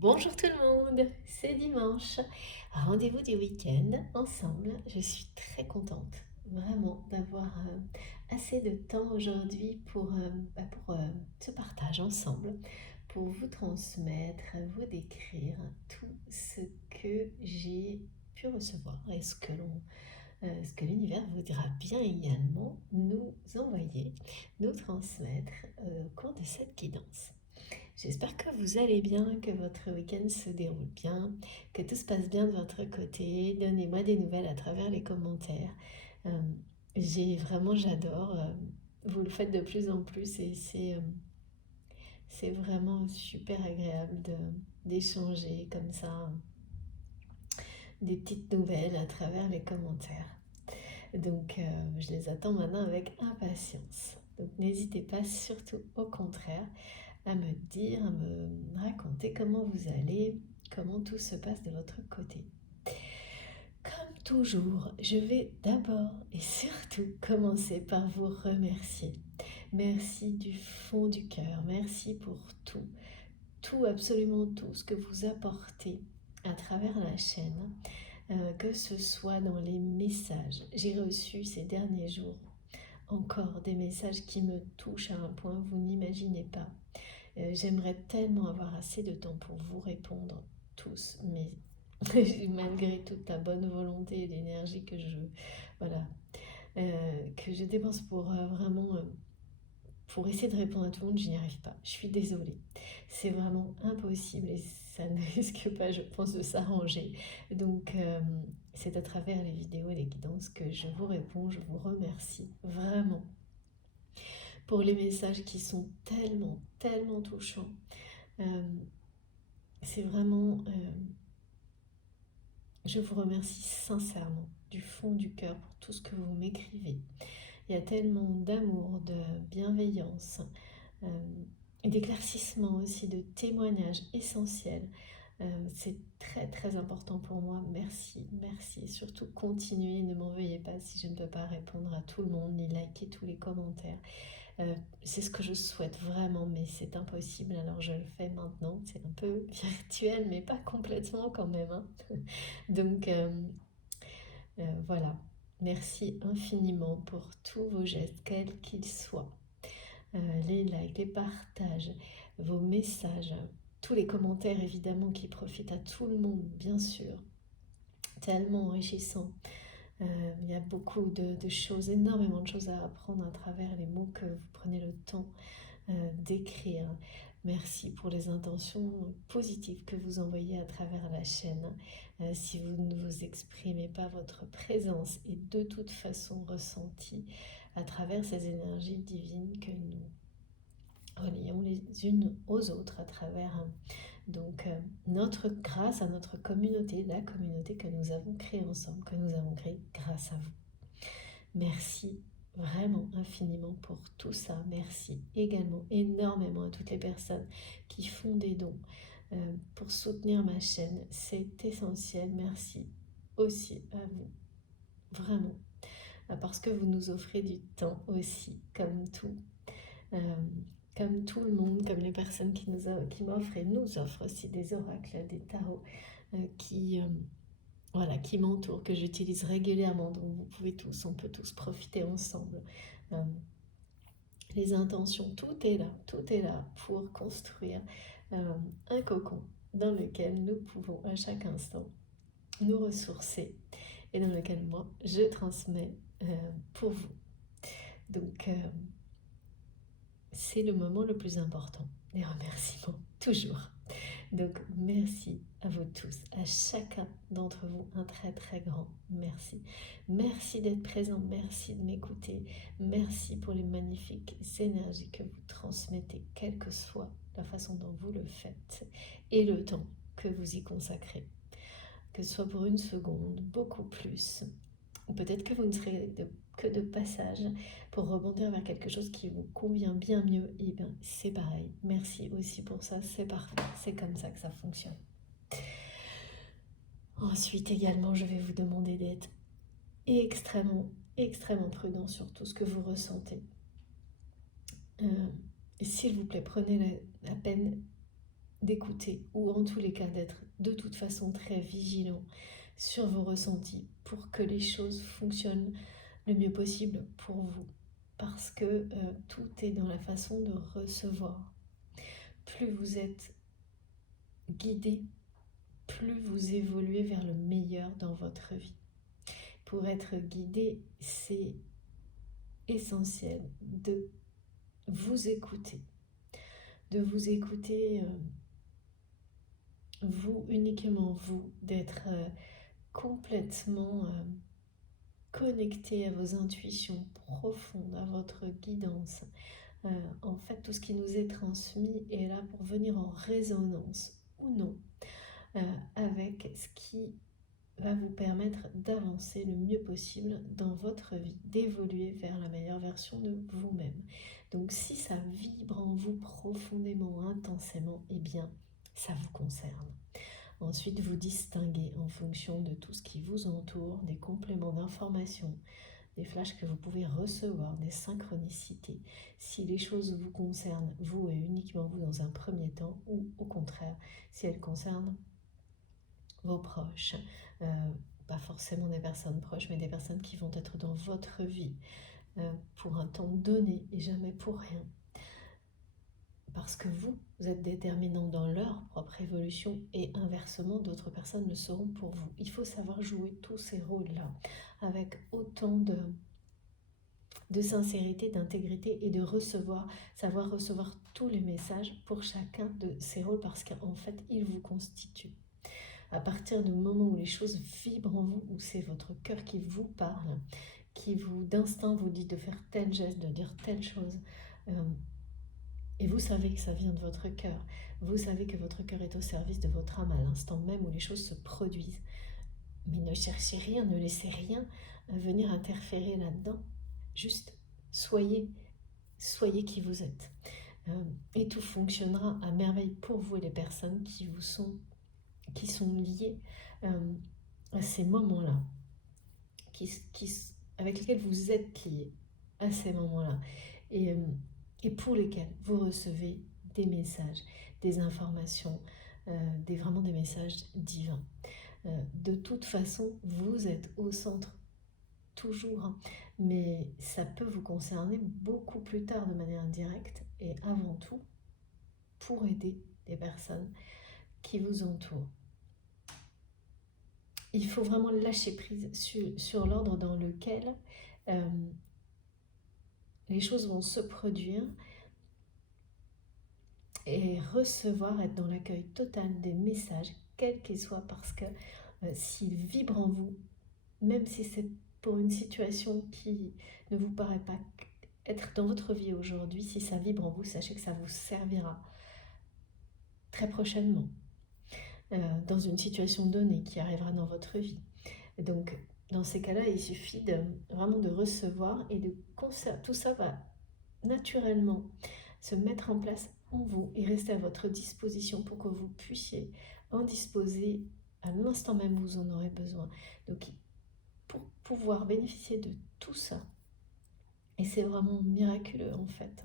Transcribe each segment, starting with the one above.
Bonjour tout le monde, c'est dimanche. Rendez-vous du week-end ensemble. Je suis très contente vraiment d'avoir assez de temps aujourd'hui pour ce partage ensemble, pour vous transmettre, vous décrire tout ce que j'ai pu recevoir et ce que l'univers voudra bien également nous envoyer, nous transmettre au cours de cette guidance. J'espère que vous allez bien, que votre week-end se déroule bien, que tout se passe bien de votre côté. Donnez-moi des nouvelles à travers les commentaires. Euh, j'adore. Vous le faites de plus en plus et c'est vraiment super agréable d'échanger comme ça des petites nouvelles à travers les commentaires. Donc, je les attends maintenant avec impatience. Donc, n'hésitez pas, surtout au contraire, à me dire, à me raconter comment vous allez, comment tout se passe de votre côté. Comme toujours, je vais d'abord et surtout commencer par vous remercier. Merci du fond du cœur, merci pour tout, absolument tout ce que vous apportez à travers la chaîne, que ce soit dans les messages. J'ai reçu ces derniers jours encore des messages qui me touchent à un point que vous n'imaginez pas. J'aimerais tellement avoir assez de temps pour vous répondre tous, mais malgré toute la bonne volonté et l'énergie voilà, que je dépense pour pour essayer de répondre à tout le monde, je n'y arrive pas. Je suis désolée. C'est vraiment impossible et ça ne risque pas, je pense, de s'arranger. Donc, c'est à travers les vidéos et les guidances que je vous réponds. Je vous remercie vraiment pour les messages qui sont tellement, tellement touchants. Euh, c'est vraiment... je vous remercie sincèrement, du fond du cœur, pour tout ce que vous m'écrivez. Il y a tellement d'amour, de bienveillance, euh, et d'éclaircissement aussi, de témoignages essentiels. C'est très très important pour moi. Merci, merci. Surtout continuez, ne m'en veuillez pas si je ne peux pas répondre à tout le monde, ni liker tous les commentaires. C'est ce que je souhaite vraiment, mais c'est impossible, alors je le fais maintenant. C'est un peu virtuel, mais pas complètement quand même, hein. Donc voilà, merci infiniment pour tous vos gestes, quels qu'ils soient. Les likes, les partages, vos messages, tous les commentaires évidemment qui profitent à tout le monde, bien sûr. Tellement enrichissant. Il y a beaucoup de choses, énormément de choses à apprendre à travers les mots que vous prenez le temps d'écrire. Merci pour les intentions positives que vous envoyez à travers la chaîne. Si vous ne vous exprimez pas, votre présence est de toute façon ressentie à travers ces énergies divines que nous relions les unes aux autres à travers grâce à notre communauté, la communauté que nous avons créée ensemble, que nous avons créée grâce à vous. Merci vraiment infiniment pour tout ça. Merci également énormément à toutes les personnes qui font des dons pour soutenir ma chaîne. C'est essentiel. Merci aussi à vous. Vraiment. Parce que vous nous offrez du temps aussi, comme tout. Euh, Comme tout le monde, comme les personnes qui m'offrent et nous offrent aussi des oracles, des tarots qui voilà, qui m'entoure, que j'utilise régulièrement, dont on peut tous profiter ensemble. Euh, les intentions, tout est là pour construire un cocon dans lequel nous pouvons à chaque instant nous ressourcer et dans lequel moi je transmets pour vous. Donc c'est le moment le plus important, les remerciements, toujours. Donc merci à vous tous, à chacun d'entre vous, un très très grand merci. Merci d'être présent, merci de m'écouter, merci pour les magnifiques énergies que vous transmettez, quelle que soit la façon dont vous le faites et le temps que vous y consacrez. Que ce soit pour une seconde, beaucoup plus, ou peut-être que vous ne serez que de passage pour rebondir vers quelque chose qui vous convient bien mieux, et bien c'est pareil. Merci aussi pour ça, c'est parfait, c'est comme ça que ça fonctionne. Ensuite également, je vais vous demander d'être extrêmement, extrêmement prudent sur tout ce que vous ressentez. S'il vous plaît, prenez la peine d'écouter, ou en tous les cas d'être de toute façon très vigilant sur vos ressentis pour que les choses fonctionnent le mieux possible pour vous. Parce que tout est dans la façon de recevoir. Plus vous êtes guidé, plus vous évoluez vers le meilleur dans votre vie. Pour être guidé, c'est essentiel de vous écouter. De vous écouter, vous, uniquement vous, d'être complètement connecté à vos intuitions profondes, à votre guidance. En fait, tout ce qui nous est transmis est là pour venir en résonance ou non avec ce qui va vous permettre d'avancer le mieux possible dans votre vie, d'évoluer vers la meilleure version de vous-même. Donc si ça vibre en vous profondément, intensément, eh bien, ça vous concerne. Ensuite, vous distinguez en fonction de tout ce qui vous entoure, des compléments d'informations, des flashs que vous pouvez recevoir, des synchronicités, si les choses vous concernent, vous et uniquement vous dans un premier temps, ou au contraire, si elles concernent vos proches, pas forcément des personnes proches, mais des personnes qui vont être dans votre vie pour un temps donné et jamais pour rien. Parce que vous êtes déterminant dans leur propre évolution et inversement, d'autres personnes le seront pour vous. Il faut savoir jouer tous ces rôles-là avec autant de sincérité, d'intégrité et de savoir recevoir tous les messages pour chacun de ces rôles parce qu'en fait, ils vous constituent. À partir du moment où les choses vibrent en vous, où c'est votre cœur qui vous parle, qui d'instinct vous dit de faire tel geste, de dire telle chose, et vous savez que ça vient de votre cœur, vous savez que votre cœur est au service de votre âme à l'instant même où les choses se produisent. Mais ne cherchez rien, ne laissez rien venir interférer là-dedans. Juste soyez qui vous êtes. Et tout fonctionnera à merveille pour vous et les personnes qui sont liées à ces moments-là, avec lesquels vous êtes liés à ces moments-là. Et pour lesquels vous recevez des messages, des informations, vraiment des messages divins. De toute façon, vous êtes au centre toujours, hein, mais ça peut vous concerner beaucoup plus tard de manière indirecte et avant tout pour aider les personnes qui vous entourent. Il faut vraiment lâcher prise sur l'ordre dans lequel les choses vont se produire et recevoir, être dans l'accueil total des messages, quels qu'ils soient, parce que s'ils vibrent en vous, même si c'est pour une situation qui ne vous paraît pas être dans votre vie aujourd'hui, si ça vibre en vous, sachez que ça vous servira très prochainement dans une situation donnée qui arrivera dans votre vie. Donc, dans ces cas-là, il suffit vraiment de recevoir et tout ça va naturellement se mettre en place en vous et rester à votre disposition pour que vous puissiez en disposer à l'instant même où vous en aurez besoin. Donc, pour pouvoir bénéficier de tout ça, et c'est vraiment miraculeux en fait,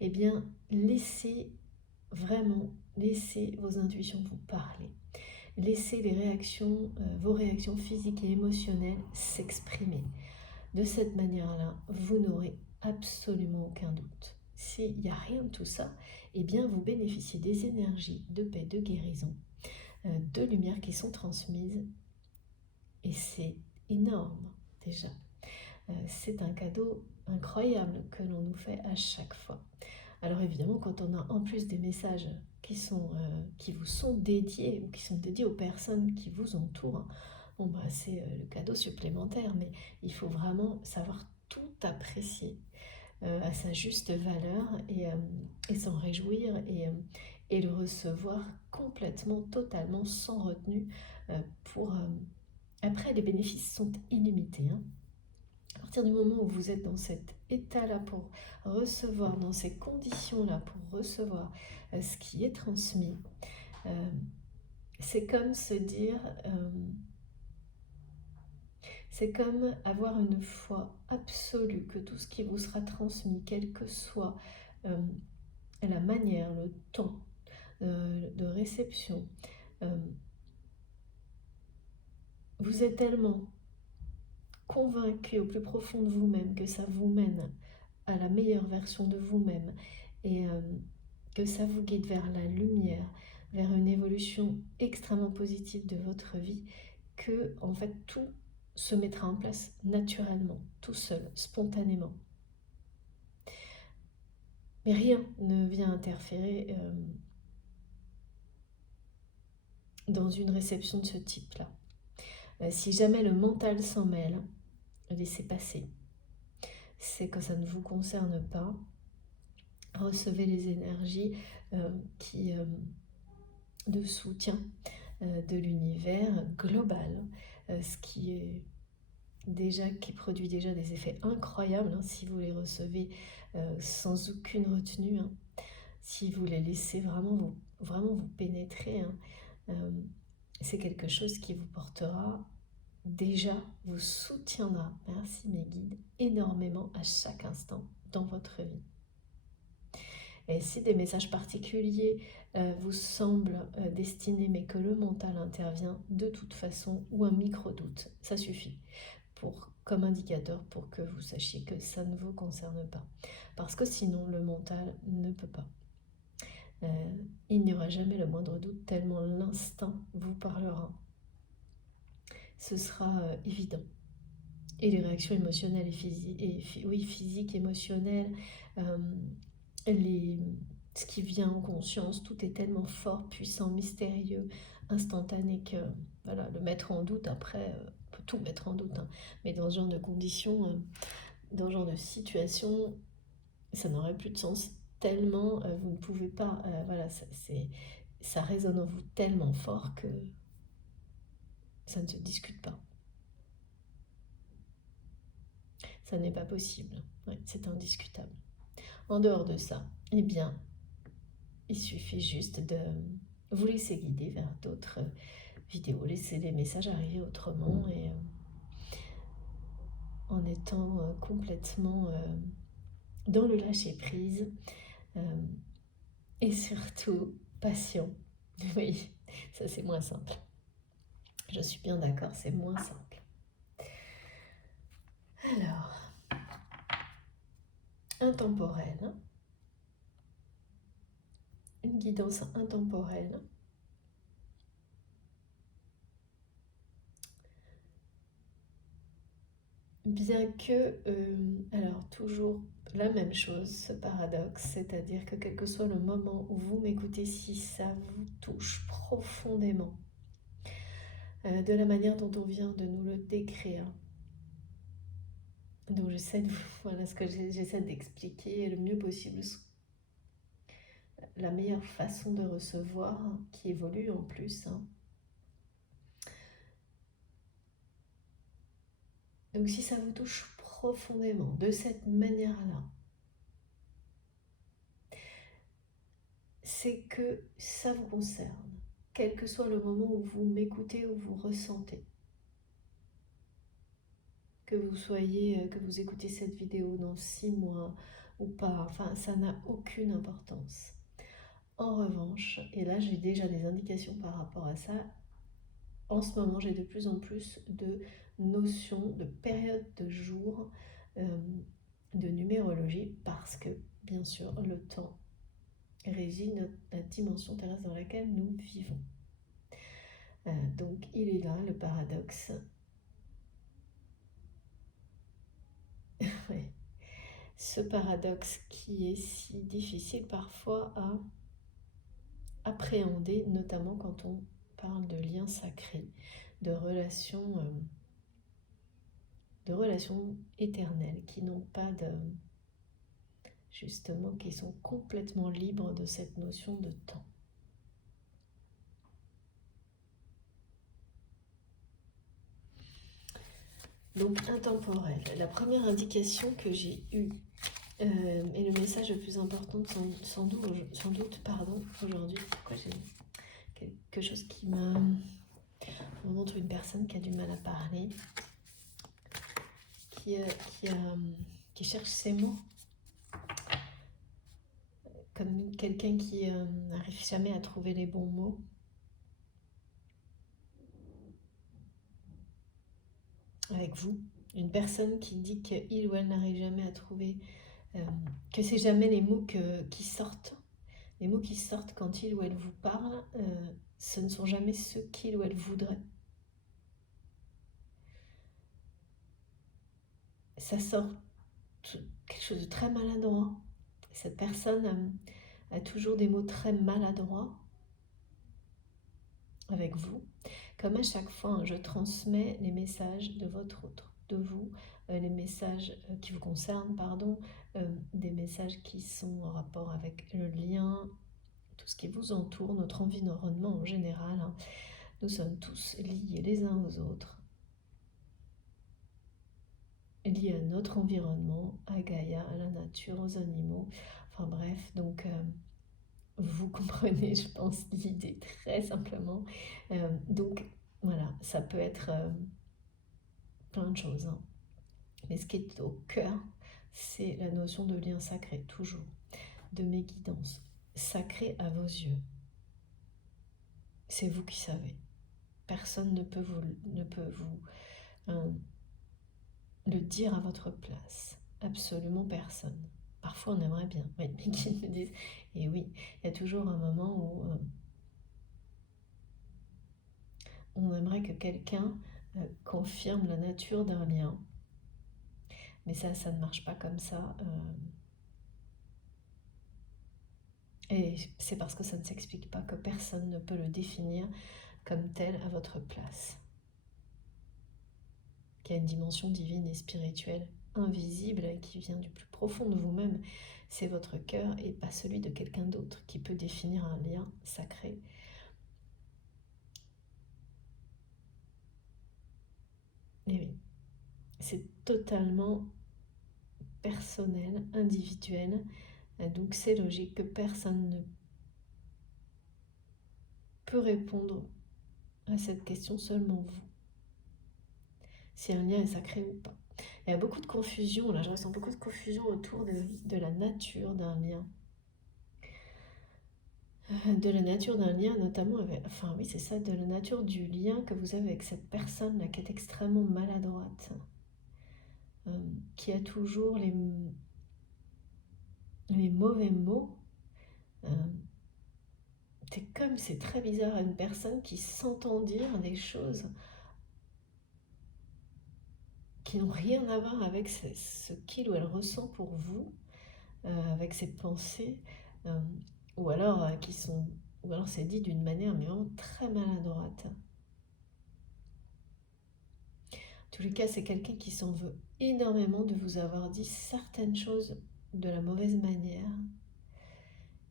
eh bien, laissez vos intuitions vous parler. Laissez vos réactions physiques et émotionnelles s'exprimer. De cette manière-là, vous n'aurez absolument aucun doute. S'il n'y a rien de tout ça, eh bien vous bénéficiez des énergies de paix, de guérison, de lumière qui sont transmises. Et c'est énorme déjà. C'est un cadeau incroyable que l'on nous fait à chaque fois. Alors évidemment, quand on a en plus des messages qui vous sont dédiés ou qui sont dédiés aux personnes qui vous entourent, bon bah c'est le cadeau supplémentaire, mais il faut vraiment savoir tout apprécier à sa juste valeur et s'en réjouir et le recevoir complètement, totalement, sans retenue Après, les bénéfices sont illimités, hein. À partir du moment où vous êtes dans cet état-là pour recevoir, dans ces conditions-là pour recevoir ce qui est transmis, c'est comme se dire, c'est comme avoir une foi absolue que tout ce qui vous sera transmis, quelle que soit la manière, le temps de réception. Vous êtes tellement convaincu au plus profond de vous-même que ça vous mène à la meilleure version de vous-même et que ça vous guide vers la lumière, vers une évolution extrêmement positive de votre vie, que en fait tout se mettra en place naturellement, tout seul, spontanément. Mais rien ne vient interférer dans une réception de ce type-là. Si jamais le mental s'en mêle, laissez passer. C'est que ça ne vous concerne pas. Recevez les énergies de soutien de l'univers global, ce qui produit déjà des effets incroyables si vous les recevez sans aucune retenue, si vous les laissez vraiment vous pénétrer, c'est quelque chose qui vous portera déjà, vous soutiendra, merci mes guides, énormément à chaque instant dans votre vie. Et si des messages particuliers vous semblent destinés, mais que le mental intervient de toute façon, ou un micro-doute, ça suffit comme indicateur pour que vous sachiez que ça ne vous concerne pas. Parce que sinon, le mental ne peut pas. Il n'y aura jamais le moindre doute, tellement l'instinct vous parlera. Ce sera évident. Et les réactions émotionnelles et physiques, émotionnelles, ce qui vient en conscience, tout est tellement fort, puissant, mystérieux, instantané que voilà, le mettre en doute après, on peut tout mettre en doute, mais dans ce genre de conditions, dans ce genre de situation, ça n'aurait plus de sens tellement vous ne pouvez pas, voilà, ça résonne en vous tellement fort que ça ne se discute pas. Ça n'est pas possible, ouais, c'est indiscutable. En dehors de ça, eh bien, il suffit juste de vous laisser guider vers d'autres vidéos, laisser les messages arriver autrement et en étant complètement dans le lâcher-prise et surtout patient. Oui, ça c'est moins simple. Je suis bien d'accord, c'est moins simple. Alors, intemporel, une guidance intemporelle. Bien que, alors toujours la même chose, ce paradoxe, c'est-à-dire que quel que soit le moment où vous m'écoutez, si ça vous touche profondément, de la manière dont on vient de nous le décrire, donc voilà ce que j'essaie d'expliquer le mieux possible, la meilleure façon de recevoir, qui évolue en plus. Donc si ça vous touche profondément, de cette manière-là, c'est que ça vous concerne, quel que soit le moment où vous m'écoutez ou vous ressentez. Que vous écoutez cette vidéo dans 6 mois ou pas, enfin ça n'a aucune importance. En revanche, et là j'ai déjà des indications par rapport à ça, en ce moment j'ai de plus en plus de notions de période de jour, de numérologie, parce que bien sûr le temps régit la dimension terrestre dans laquelle nous vivons. Donc il est là le paradoxe. Ouais. Ce paradoxe qui est si difficile parfois à appréhender, notamment quand on parle de liens sacrés, de relations éternelles qui n'ont pas justement, qui sont complètement libres de cette notion de temps. Donc intemporel. La première indication que j'ai eue, et le message le plus important sans doute aujourd'hui, pourquoi j'ai quelque chose qui me montre une personne qui a du mal à parler, qui cherche ses mots, comme quelqu'un qui n'arrive jamais à trouver les bons mots avec vous. Une personne qui dit qu'il ou elle n'arrive jamais à trouver, que c'est jamais les mots qui sortent. Les mots qui sortent quand il ou elle vous parle, ce ne sont jamais ceux qu'il ou elle voudrait. Ça sort quelque chose de très maladroit. Cette personne a toujours des mots très maladroits avec vous. Comme à chaque fois, je transmets les messages de votre autre, de vous, les messages qui vous concernent, pardon, des messages qui sont en rapport avec le lien, tout ce qui vous entoure, notre environnement en général. Nous sommes tous liés les uns aux autres, liés à notre environnement, à Gaïa, à la nature, aux animaux. Enfin bref, donc vous comprenez, je pense, l'idée très simplement. Donc voilà, ça peut être plein de choses. Mais ce qui est au cœur, c'est la notion de lien sacré, toujours, de mes guidances. Sacré à vos yeux. C'est vous qui savez. Personne ne peut vous le dire à votre place. Absolument personne. Parfois on aimerait bien, oui, mes guides me disent, et oui, il y a toujours un moment où on aimerait que quelqu'un confirme la nature d'un lien. Mais ça ne marche pas comme ça. Et c'est parce que ça ne s'explique pas que personne ne peut le définir comme tel à votre place. Qu'il y a une dimension divine et spirituelle invisible qui vient du plus profond de vous-même. C'est votre cœur et pas celui de quelqu'un d'autre qui peut définir un lien sacré. Et oui, c'est totalement personnel, individuel. Donc c'est logique que personne ne peut répondre à cette question, seulement vous. Si un lien est sacré ou pas. Il y a beaucoup de confusion, là je ressens beaucoup de confusion autour de la nature d'un lien. De la nature d'un lien, notamment avec, enfin oui c'est ça, de la nature du lien que vous avez avec cette personne-là qui est extrêmement maladroite, qui a toujours les mauvais mots. C'est très bizarre, une personne qui s'entend dire des choses qui n'ont rien à voir avec ce qu'il ou elle ressent pour vous, avec ses pensées, ou alors ou alors c'est dit d'une manière mais vraiment très maladroite. En tous les cas, c'est quelqu'un qui s'en veut énormément de vous avoir dit certaines choses de la mauvaise manière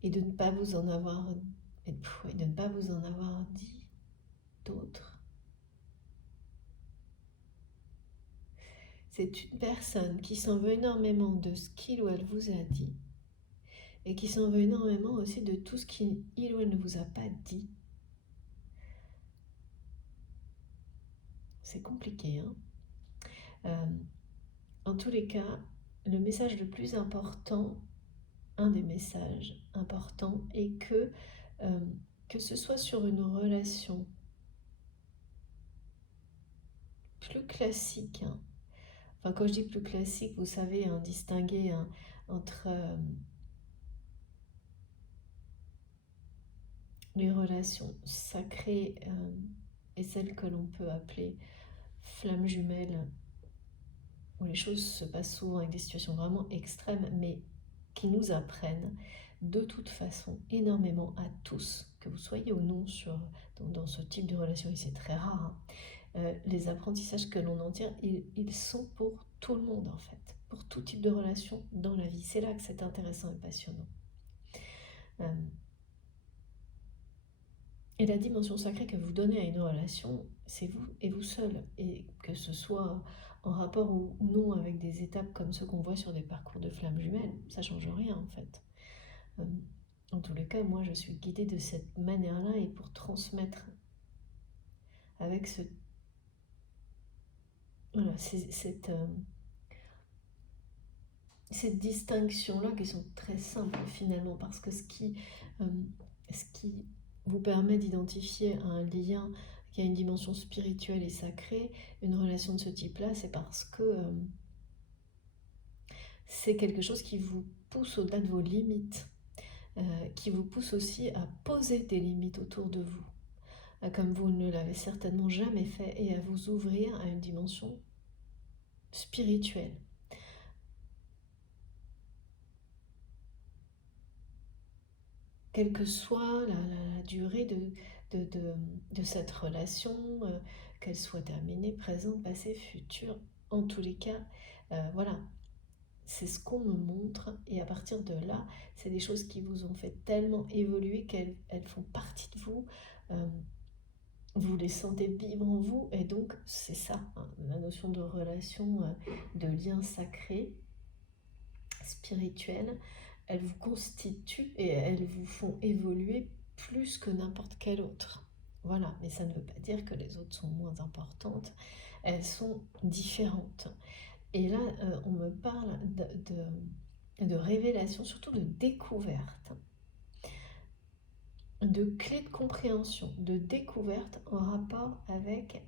et de ne pas vous en avoir dit d'autres. C'est une personne qui s'en veut énormément de ce qu'il ou elle vous a dit et qui s'en veut énormément aussi de tout ce qu'il ou elle ne vous a pas dit. C'est compliqué, hein. En tous les cas, le message le plus important, un des messages importants, est que ce soit sur une relation plus classique, hein. Enfin, quand je dis plus classique, vous savez, distinguer entre les relations sacrées et celles que l'on peut appeler flammes jumelles, où les choses se passent souvent avec des situations vraiment extrêmes, mais qui nous apprennent de toute façon énormément à tous, que vous soyez ou non dans ce type de relation, et c'est très rare, hein. Les apprentissages que l'on en tire, ils sont pour tout le monde en fait, pour tout type de relation dans la vie. C'est là que c'est intéressant et passionnant. Et la dimension sacrée que vous donnez à une relation, c'est vous et vous seul. Et que ce soit en rapport ou non avec des étapes comme ceux qu'on voit sur des parcours de flammes jumelles, ça ne change rien en fait. En tous les cas, moi je suis guidée de cette manière-là et pour transmettre avec cette ces distinctions-là qui sont très simples finalement, parce que euh, ce qui vous permet d'identifier un lien qui a une dimension spirituelle et sacrée, une relation de ce type-là, c'est parce que c'est quelque chose qui vous pousse au-delà de vos limites, qui vous pousse aussi à poser des limites autour de vous, comme vous ne l'avez certainement jamais fait, et à vous ouvrir à une dimension spirituelle. Quelle que soit la durée de cette relation, qu'elle soit terminée, présente, passée, future, en tous les cas, voilà, c'est ce qu'on me montre, et à partir de là, c'est des choses qui vous ont fait tellement évoluer qu'elles font partie de vous, euh, vous les sentez vivre en vous, et donc c'est ça, hein, la notion de relation, de lien sacré, spirituel, elles vous constituent et elles vous font évoluer plus que n'importe quelle autre. Voilà, mais ça ne veut pas dire que les autres sont moins importantes, elles sont différentes. Et là, on me parle de révélation, surtout de découverte, de clés de compréhension, de découverte en rapport avec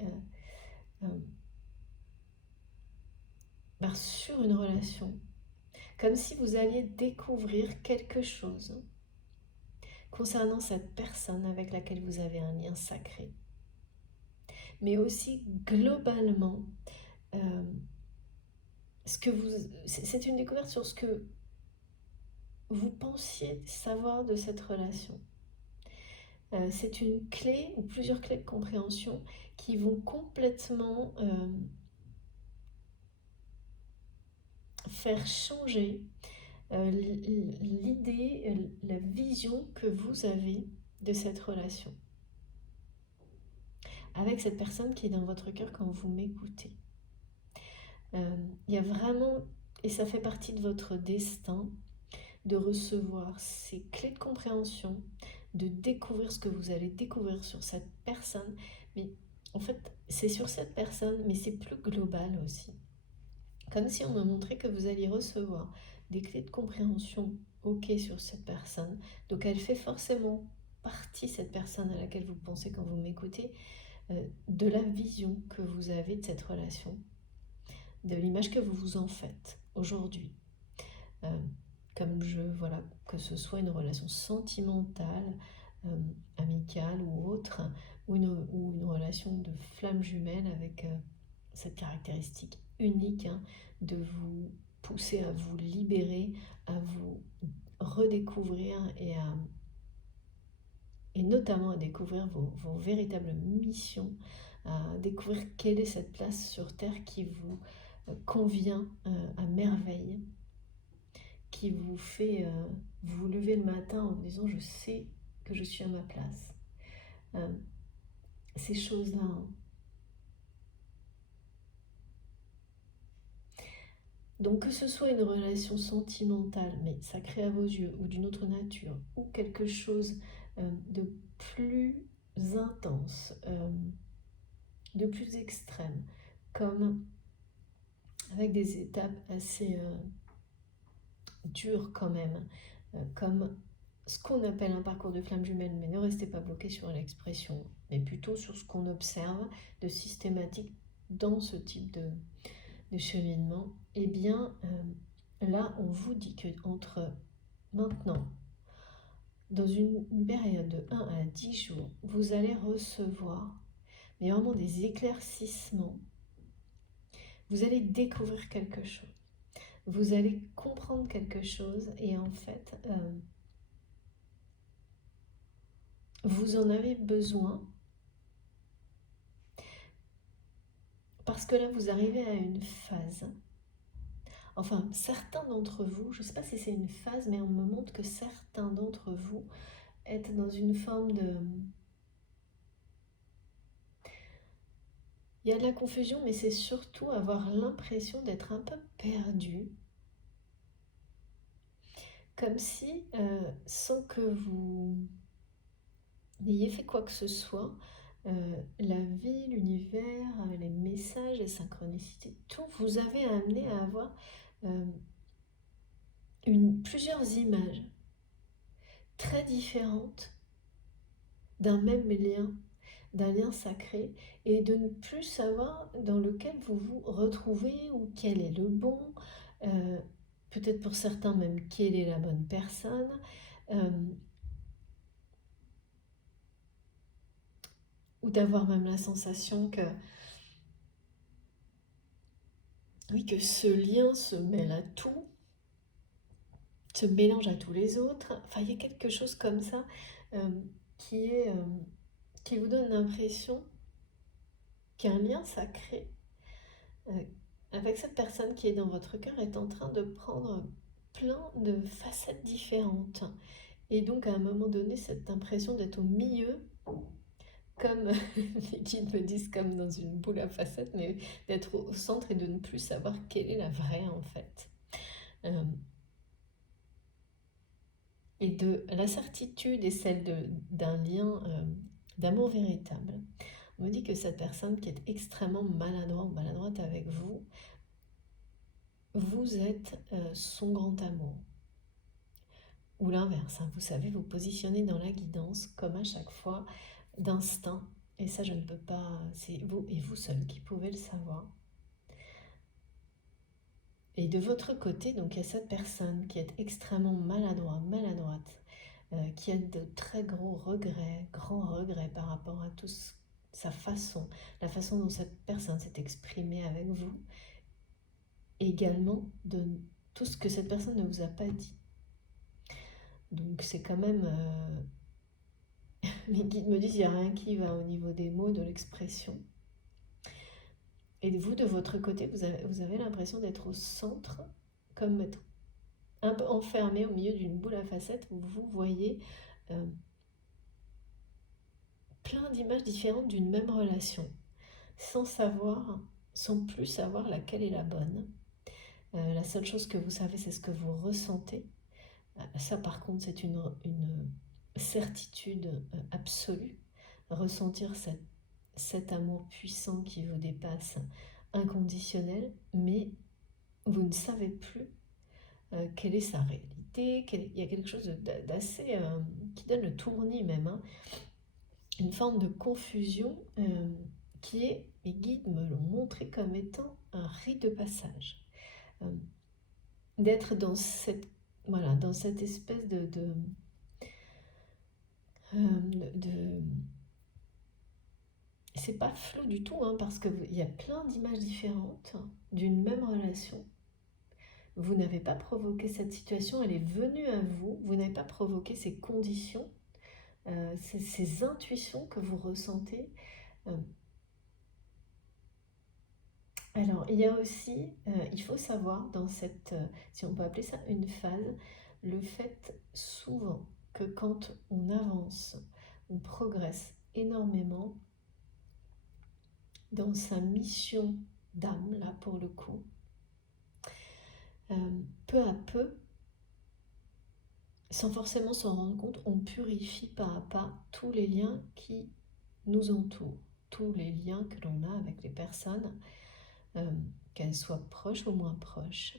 sur une relation, comme si vous alliez découvrir quelque chose concernant cette personne avec laquelle vous avez un lien sacré. Mais aussi globalement, euh, c'est une découverte sur ce que vous pensiez savoir de cette relation. C'est une clé ou plusieurs clés de compréhension qui vont complètement faire changer l'idée, la vision que vous avez de cette relation avec cette personne qui est dans votre cœur quand vous m'écoutez. Il y a vraiment, et ça fait partie de votre destin, de recevoir ces clés de compréhension, de découvrir ce que vous allez découvrir sur cette personne. Mais en fait, c'est sur cette personne, mais c'est plus global aussi. Comme si on me montrait que vous alliez recevoir des clés de compréhension, ok, sur cette personne. Donc elle fait forcément partie, cette personne à laquelle vous pensez quand vous m'écoutez, de la vision que vous avez de cette relation, de l'image que vous vous en faites aujourd'hui. Voilà, que ce soit une relation sentimentale, amicale ou autre, ou une relation de flamme jumelle avec cette caractéristique unique, hein, de vous pousser à vous libérer, à vous redécouvrir et notamment à découvrir vos véritables missions, à découvrir quelle est cette place sur Terre qui vous convient à merveille, qui vous fait vous lever le matin en vous disant je sais que je suis à ma place. Ces choses-là, hein. Donc que ce soit une relation sentimentale, mais sacrée à vos yeux, ou d'une autre nature, ou quelque chose de plus intense, de plus extrême, comme avec des étapes assez dures quand même, comme ce qu'on appelle un parcours de flamme jumelle, mais ne restez pas bloqué sur l'expression, mais plutôt sur ce qu'on observe de systématique dans ce type de cheminement, eh bien là on vous dit que entre maintenant, dans une période de 1 à 10 jours, vous allez recevoir mais vraiment des éclaircissements, vous allez découvrir quelque chose, vous allez comprendre quelque chose, et en fait vous en avez besoin parce que là vous arrivez à une phase. Enfin, certains d'entre vous, je ne sais pas si c'est une phase, mais on me montre que certains d'entre vous êtes dans une forme de... Il y a de la confusion, mais c'est surtout avoir l'impression d'être un peu perdu. Comme si, sans que vous n'ayez fait quoi que ce soit, la vie, l'univers, les messages, les synchronicités, tout vous avez amené à avoir plusieurs images très différentes d'un même lien, d'un lien sacré, et de ne plus savoir dans lequel vous vous retrouvez ou quel est le bon, peut-être pour certains même quelle est la bonne personne, ou d'avoir même la sensation que, oui, que ce lien se mêle à tout, se mélange à tous les autres. Enfin, il y a quelque chose comme ça qui est, qui vous donne l'impression qu'un lien sacré euh, avec cette personne qui est dans votre cœur est en train de prendre plein de facettes différentes. Et donc à un moment donné, cette impression d'être au milieu, comme les guides me disent, comme dans une boule à facettes, mais d'être au centre et de ne plus savoir quelle est la vraie en fait. Et de la certitude et celle d'un lien d'amour véritable. On me dit que cette personne qui est extrêmement maladroit ou maladroite avec vous, vous êtes son grand amour. Ou l'inverse, hein, vous savez vous positionner dans la guidance comme à chaque fois d'instinct. Et ça, je ne peux pas, c'est vous et vous seul qui pouvez le savoir. Et de votre côté, donc il y a cette personne qui est extrêmement maladroite, qui a de très gros regrets, grands regrets par rapport à tout sa façon, la façon dont cette personne s'est exprimée avec vous, et également de tout ce que cette personne ne vous a pas dit. Donc c'est quand même... mes guides me disent qu'il n'y a rien qui va au niveau des mots, de l'expression. Et vous, de votre côté, vous avez l'impression d'être au centre, comme être un peu enfermé au milieu d'une boule à facettes où vous voyez plein d'images différentes d'une même relation, sans plus savoir laquelle est la bonne. La seule chose que vous savez, c'est ce que vous ressentez. Ça, par contre, c'est une certitude absolue. Ressentir cet amour puissant qui vous dépasse, inconditionnel, mais vous ne savez plus quelle est sa réalité. Il y a quelque chose d'assez... qui donne le tournis même, hein. Une forme de confusion qui est, mes guides me l'ont montré comme étant un rite de passage. D'être dans cette, voilà, dans cette espèce de c'est pas flou du tout, hein, parce qu'il y a plein d'images différentes d'une même relation. Vous n'avez pas provoqué cette situation, elle est venue à vous. Vous n'avez pas provoqué ces conditions, ces intuitions que vous ressentez. Alors, il y a aussi, il faut savoir dans cette, si on peut appeler ça une phase, le fait souvent que quand on avance, on progresse énormément dans sa mission d'âme, là pour le coup, peu à peu, sans forcément s'en rendre compte, on purifie pas à pas tous les liens qui nous entourent, tous les liens que l'on a avec les personnes, qu'elles soient proches ou moins proches.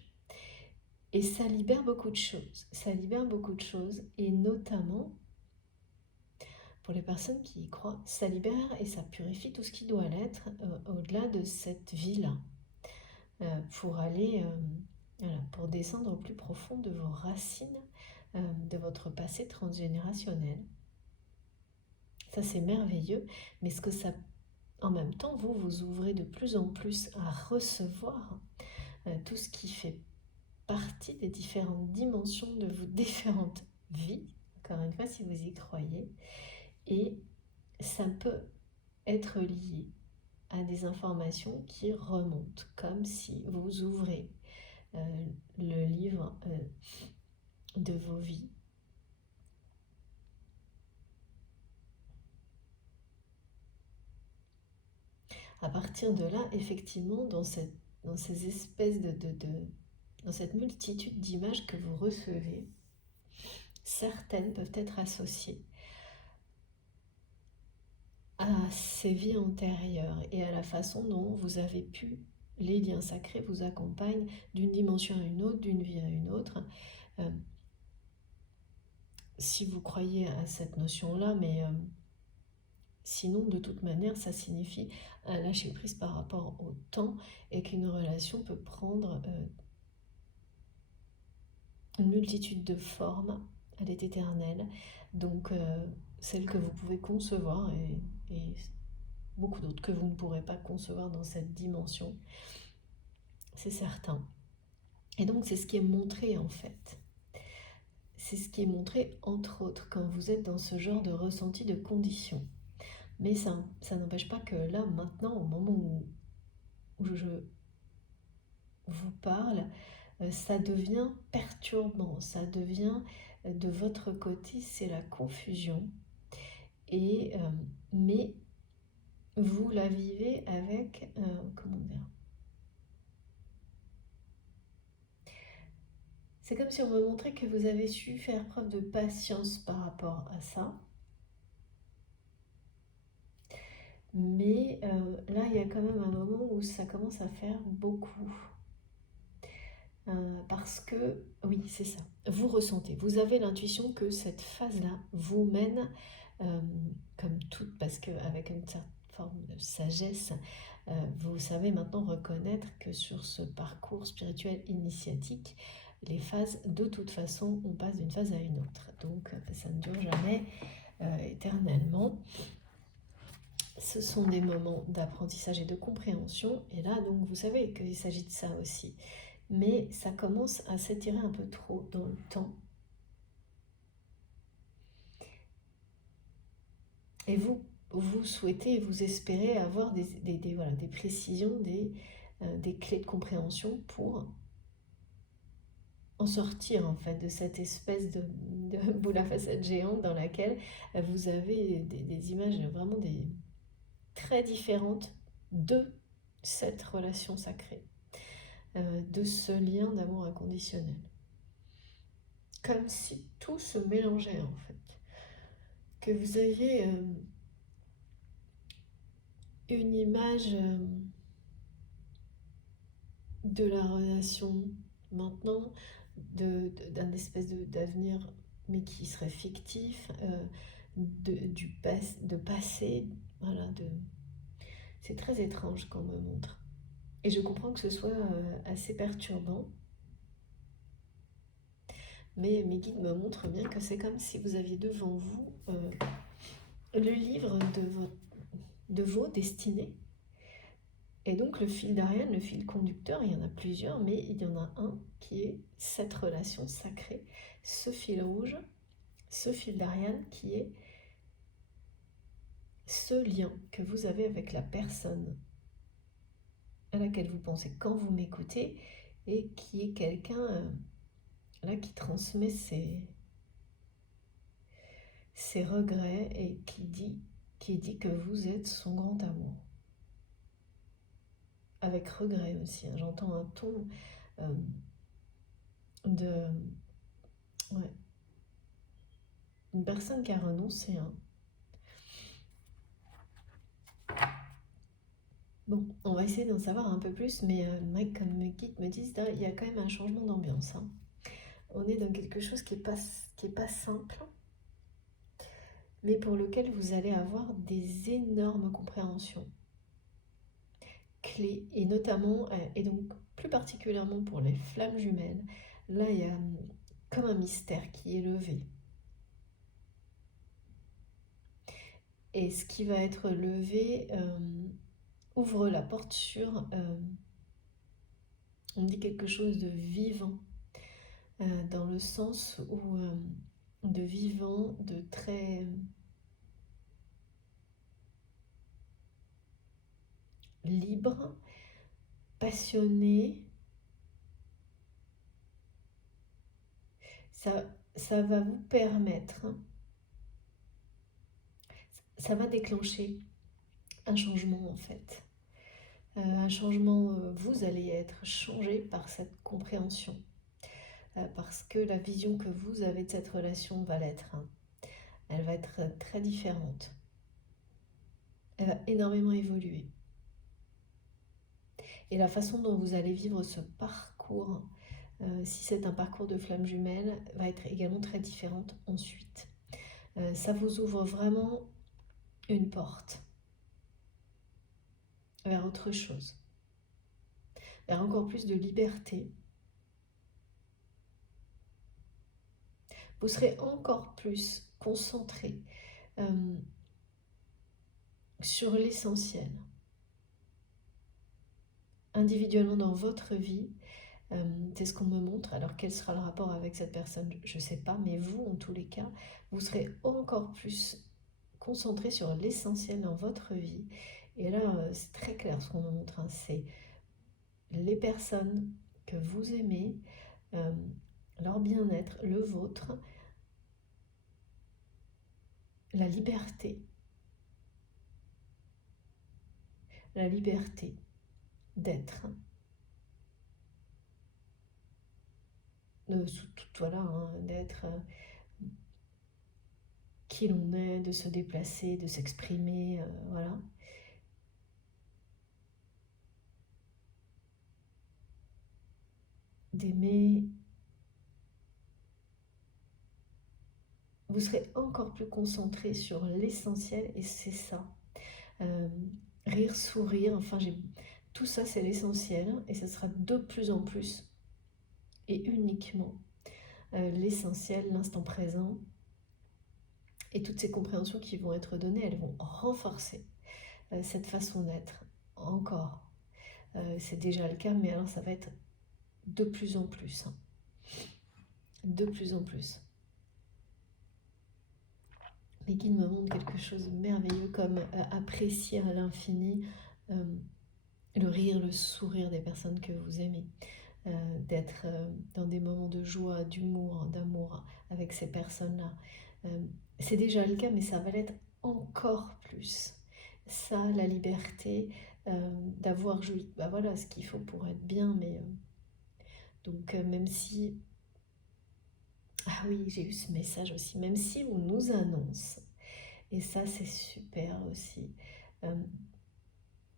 Et ça libère beaucoup de choses. Ça libère beaucoup de choses, et notamment, pour les personnes qui y croient, ça libère et ça purifie tout ce qui doit l'être au-delà de cette vie-là, pour aller, voilà, pour descendre au plus profond de vos racines, de votre passé transgénérationnel. Ça, c'est merveilleux, mais ce que ça, en même temps, vous ouvrez de plus en plus à recevoir tout ce qui fait partie des différentes dimensions de vos différentes vies, encore une fois, si vous y croyez, et ça peut être lié à des informations qui remontent, comme si vous ouvrez le livre de vos vies. À partir de là, effectivement, dans ces espèces dans cette multitude d'images que vous recevez, certaines peuvent être associées à ces vies antérieures et à la façon dont vous avez pu, les liens sacrés vous accompagnent d'une dimension à une autre, d'une vie à une autre, Si vous croyez à cette notion-là, mais sinon, de toute manière, ça signifie un lâcher prise par rapport au temps et qu'une relation peut prendre une multitude de formes, elle est éternelle. Donc, celle que vous pouvez concevoir et beaucoup d'autres que vous ne pourrez pas concevoir dans cette dimension, c'est certain. Et donc, c'est ce qui est montré en fait. C'est ce qui est montré entre autres quand vous êtes dans ce genre de ressenti de condition. Mais ça n'empêche pas que là, maintenant, au moment où je vous parle, ça devient perturbant, ça devient de votre côté, c'est la confusion. Et, mais vous la vivez avec, comment dire, c'est comme si on me montrait que vous avez su faire preuve de patience par rapport à ça. Mais là, il y a quand même un moment où ça commence à faire beaucoup. Parce que, oui, c'est ça, vous ressentez, vous avez l'intuition que cette phase-là vous mène, euh, comme toute, parce qu'avec une certaine forme de sagesse, vous savez maintenant reconnaître que sur ce parcours spirituel initiatique, les phases, de toute façon, on passe d'une phase à une autre. Donc, ça ne dure jamais éternellement. Ce sont des moments d'apprentissage et de compréhension. Et là, donc, vous savez qu'il s'agit de ça aussi. Mais ça commence à s'étirer un peu trop dans le temps. Et vous souhaitez, vous espérez avoir voilà, des précisions, des clés de compréhension pour en sortir en fait de cette espèce de boule à facettes géante dans laquelle vous avez des images vraiment très différentes de cette relation sacrée, de ce lien d'amour inconditionnel. Comme si tout se mélangeait en fait. Que vous aviez une image de la relation maintenant, d'un espèce d'avenir, mais qui serait fictif, de passé, voilà, c'est très étrange qu'on me montre. Et je comprends que ce soit assez perturbant, mais mes guides me montrent bien que c'est comme si vous aviez devant vous le livre de vos destinées. Et donc le fil d'Ariane, le fil conducteur, il y en a plusieurs, mais il y en a un qui est cette relation sacrée, ce fil rouge, ce fil d'Ariane qui est ce lien que vous avez avec la personne à laquelle vous pensez quand vous m'écoutez et qui est quelqu'un là qui transmet ses regrets et qui dit que vous êtes son grand amour. Avec regret aussi, hein, j'entends un ton de... Ouais, une personne qui a renoncé. Hein. Bon, on va essayer d'en savoir un peu plus, mais Mike, comme mes guides me disent, là, il y a quand même un changement d'ambiance. Hein. On est dans quelque chose qui est pas simple, mais pour lequel vous allez avoir des énormes compréhensions, clés, et notamment, et donc plus particulièrement pour les flammes jumelles, là il y a comme un mystère qui est levé. Et ce qui va être levé ouvre la porte sur, on dit quelque chose de vivant, dans le sens où de vivant, de très libre, passionné. Ça, ça va vous permettre, ça va déclencher un changement en fait. Un changement, vous allez être changé par cette compréhension. Parce que la vision que vous avez de cette relation va l'être. Hein. Elle va être très différente. Elle va énormément évoluer. Et la façon dont vous allez vivre ce parcours Si c'est un parcours de flamme jumelle, va être également très différente ensuite. Ça vous ouvre vraiment une porte vers autre chose, vers encore plus de liberté. Vous serez encore plus concentré sur l'essentiel. Individuellement dans votre vie, c'est ce qu'on me montre. Alors quel sera le rapport avec cette personne, je ne sais pas, mais vous, en tous les cas, vous serez encore plus concentré sur l'essentiel dans votre vie. Et là, c'est très clair ce qu'on me montre, hein. C'est les personnes que vous aimez, leur bien-être, le vôtre, la liberté d'être, voilà, hein, d'être qui l'on est, de se déplacer, de s'exprimer, voilà. D'aimer. Vous serez encore plus concentré sur l'essentiel et c'est ça. Rire, sourire, enfin tout ça c'est l'essentiel et ce sera de plus en plus et uniquement l'essentiel, l'instant présent. Et toutes ces compréhensions qui vont être données, elles vont renforcer cette façon d'être encore. C'est déjà le cas, mais alors ça va être de plus en plus. Hein. De plus en plus. Les guides me montrent quelque chose de merveilleux comme apprécier à l'infini le rire, le sourire des personnes que vous aimez. D'être dans des moments de joie, d'humour, d'amour avec ces personnes-là. C'est déjà le cas, mais ça va l'être encore plus. Ça, la liberté d'avoir juste, bah voilà, ce qu'il faut pour être bien, mais donc même si, ah oui, j'ai eu ce message aussi, même si on nous annonce, et ça c'est super aussi,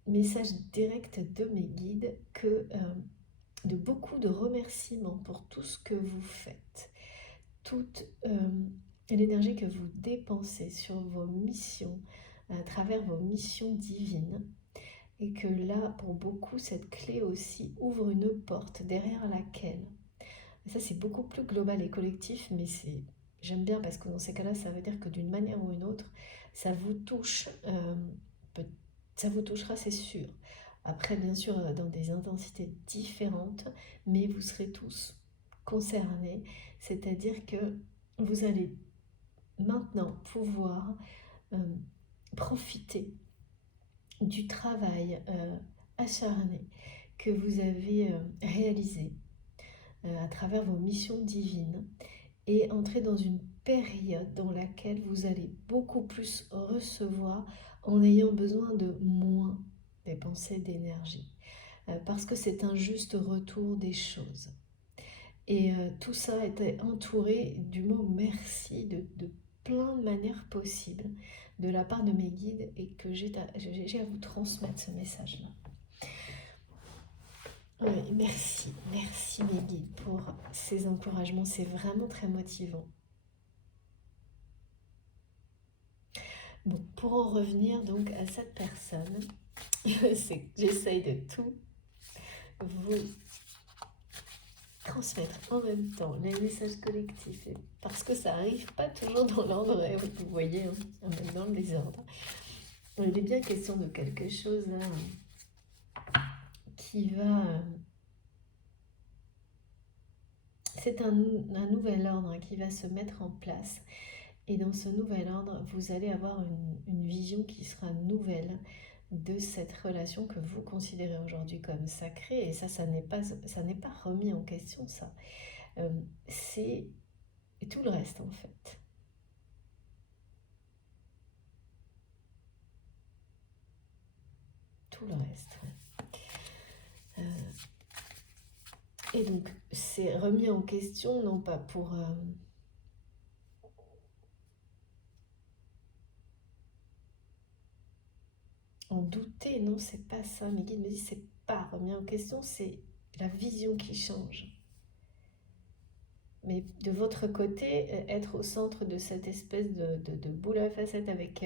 message direct de mes guides que de beaucoup de remerciements pour tout ce que vous faites, toute l'énergie que vous dépensez sur vos missions, à travers vos missions divines, et que là, pour beaucoup, cette clé aussi ouvre une porte derrière laquelle, ça c'est beaucoup plus global et collectif, mais j'aime bien parce que dans ces cas-là, ça veut dire que d'une manière ou une autre, ça vous touche, ça vous touchera, c'est sûr. Après, bien sûr, dans des intensités différentes, mais vous serez tous concernés. C'est-à-dire que vous allez maintenant pouvoir profiter du travail acharné que vous avez réalisé à travers vos missions divines et entrer dans une période dans laquelle vous allez beaucoup plus recevoir en ayant besoin de moins dépenser d'énergie. Parce que c'est un juste retour des choses. Et tout ça était entouré du mot merci de plein de manières possibles de la part de mes guides et que j'ai à vous transmettre ce message-là. Oui, merci mes guides pour ces encouragements, c'est vraiment très motivant. Bon, pour en revenir donc à cette personne, j'essaye de tout vous transmettre en même temps les messages collectifs parce que ça arrive pas toujours dans l'ordre, vous voyez, hein, même dans le désordre. Il est bien question de quelque chose là, qui va... C'est un nouvel ordre qui va se mettre en place. Et dans ce nouvel ordre, vous allez avoir une vision qui sera nouvelle de cette relation que vous considérez aujourd'hui comme sacrée. Et ça n'est pas remis en question, ça. C'est tout le reste, en fait. Tout le reste. Et donc, c'est remis en question, non pas pour... en douter, non, c'est pas ça. Mes guides me disent c'est pas remis en question, c'est la vision qui change. Mais de votre côté, être au centre de cette espèce de boule à facettes avec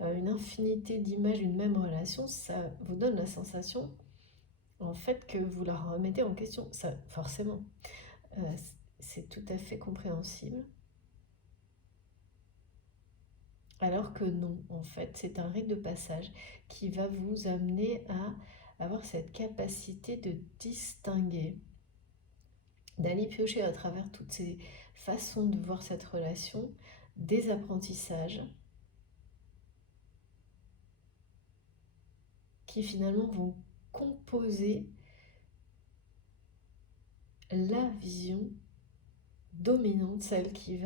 une infinité d'images, une même relation, ça vous donne la sensation, en fait, que vous la remettez en question. Ça, forcément, euh, c'est tout à fait compréhensible. Alors que non, en fait, c'est un rite de passage qui va vous amener à avoir cette capacité de distinguer, d'aller piocher à travers toutes ces façons de voir cette relation, des apprentissages qui finalement vont composer la vision dominante, celle qui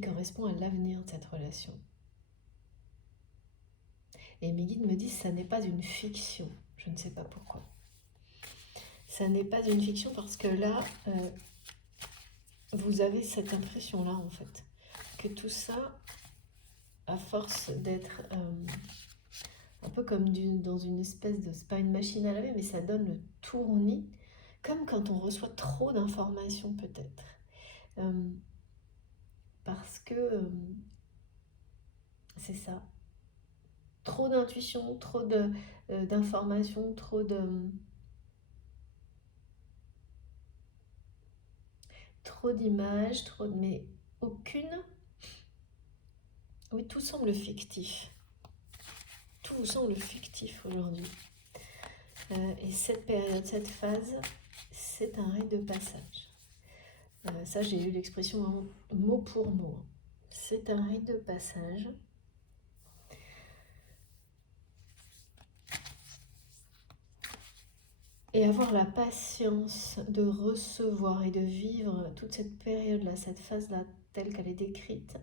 correspond à l'avenir de cette relation. Et mes guides me disent, ça n'est pas une fiction. Je ne sais pas pourquoi. Ça n'est pas une fiction parce que là, vous avez cette impression-là, en fait, que tout ça, à force d'être un peu comme dans une espèce de... C'est pas une machine à laver, mais ça donne le tournis, comme quand on reçoit trop d'informations, peut-être. Parce que c'est ça. Trop d'intuition, trop d'informations, trop d'images, mais aucune... Oui, tout semble fictif. Tout semble fictif aujourd'hui. Et cette période, cette phase, c'est un rite de passage. Ça, j'ai eu l'expression vraiment mot pour mot. C'est un rite de passage. Et avoir la patience de recevoir et de vivre toute cette période-là, cette phase-là, telle qu'elle est décrite,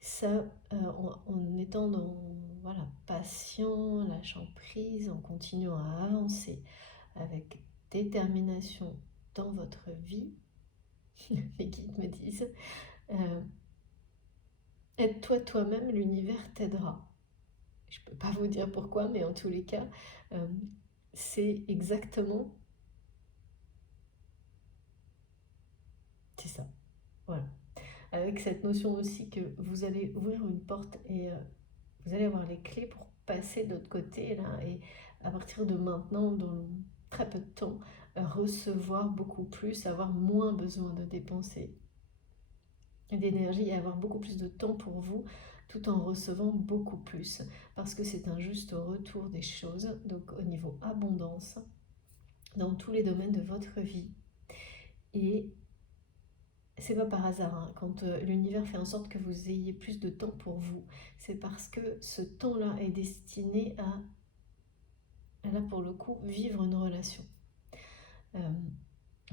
ça, en étant dans, voilà, patient, lâchant prise, en continuant à avancer avec détermination dans votre vie, les guides me disent, aide-toi toi-même, l'univers t'aidera. Je ne peux pas vous dire pourquoi, mais en tous les cas, c'est exactement... C'est ça, voilà. Avec cette notion aussi que vous allez ouvrir une porte et vous allez avoir les clés pour passer de l'autre côté, là, et à partir de maintenant, dans très peu de temps, recevoir beaucoup plus, avoir moins besoin de dépenser d'énergie et avoir beaucoup plus de temps pour vous, tout en recevant beaucoup plus, parce que c'est un juste retour des choses, donc au niveau abondance, dans tous les domaines de votre vie. Et c'est pas par hasard, hein, quand l'univers fait en sorte que vous ayez plus de temps pour vous, c'est parce que ce temps-là est destiné à, là pour le coup, vivre une relation.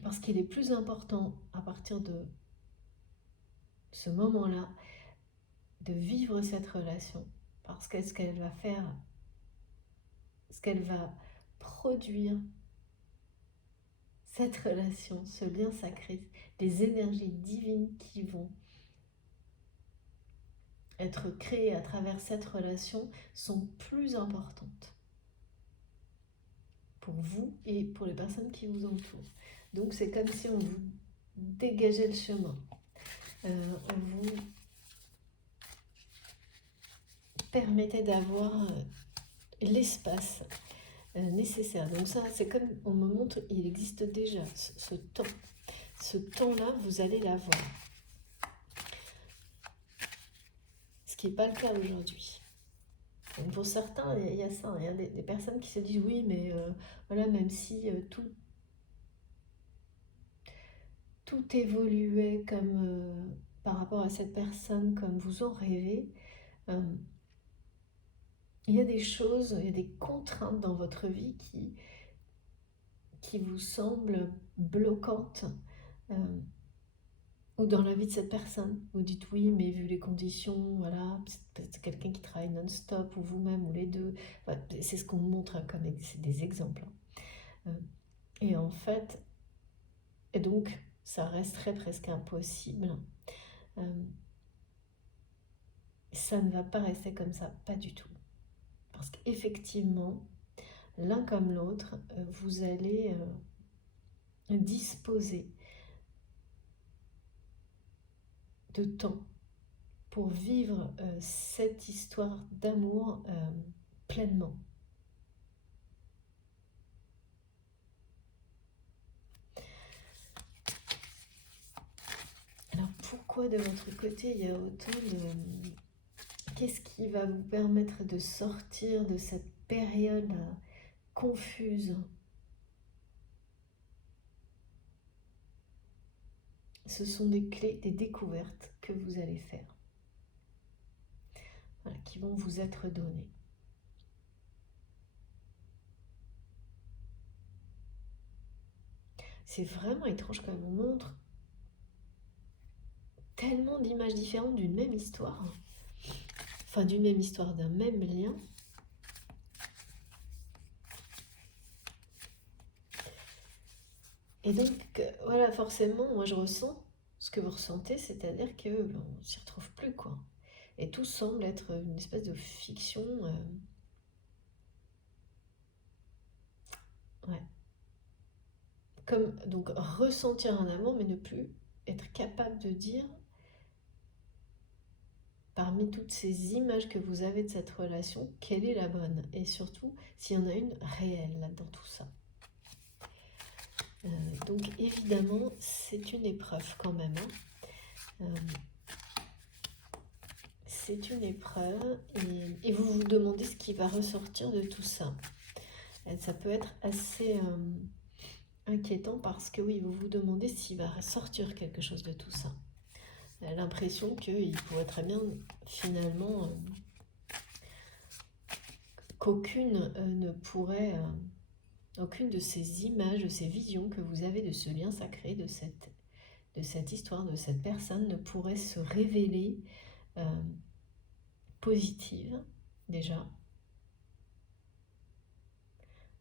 Parce qu'il est plus important à partir de ce moment-là de vivre cette relation, parce que ce qu'elle va faire, ce qu'elle va produire, cette relation, ce lien sacré, les énergies divines qui vont être créées à travers cette relation sont plus importantes pour vous et pour les personnes qui vous entourent. Donc c'est comme si on vous dégageait le chemin, on vous permettait d'avoir l'espace nécessaire. Donc ça, c'est comme on me montre, il existe déjà ce temps. Ce temps-là, vous allez l'avoir. Ce qui n'est pas le cas aujourd'hui. Pour certains, il y a ça. Il y a des personnes qui se disent oui, mais voilà, même si tout évoluait comme par rapport à cette personne, comme vous en rêvez, il y a des choses, il y a des contraintes dans votre vie qui vous semblent bloquantes. Ou dans la vie de cette personne, vous dites oui, mais vu les conditions, voilà, c'est quelqu'un qui travaille non-stop, ou vous-même, ou les deux. Voilà, c'est ce qu'on montre, hein, comme c'est des exemples. Et en fait, et donc, ça resterait presque impossible. Ça ne va pas rester comme ça, pas du tout. Parce qu'effectivement, l'un comme l'autre, vous allez disposer de temps pour vivre cette histoire d'amour pleinement. Alors pourquoi de votre côté il y a autant de... Qu'est-ce qui va vous permettre de sortir de cette période confuse? Ce sont des clés, des découvertes que vous allez faire, voilà, qui vont vous être données. C'est vraiment étrange quand même, on montre tellement d'images différentes d'une même histoire, enfin d'une même histoire, d'un même lien. Et donc, voilà, forcément, moi je ressens ce que vous ressentez, c'est-à-dire que on s'y retrouve plus, quoi. Et tout semble être une espèce de fiction. Ouais. Comme, donc, ressentir un amour, mais ne plus être capable de dire, parmi toutes ces images que vous avez de cette relation, quelle est la bonne. Et surtout, s'il y en a une réelle là-dedans tout ça. Donc, évidemment, c'est une épreuve quand même. C'est une épreuve et vous vous demandez ce qui va ressortir de tout ça. Ça peut être assez inquiétant parce que oui, vous vous demandez s'il va ressortir quelque chose de tout ça. L'impression qu'il pourrait très bien finalement qu'aucune ne pourrait, aucune de ces images, de ces visions que vous avez de ce lien sacré, de cette histoire, de cette personne ne pourrait se révéler positive déjà,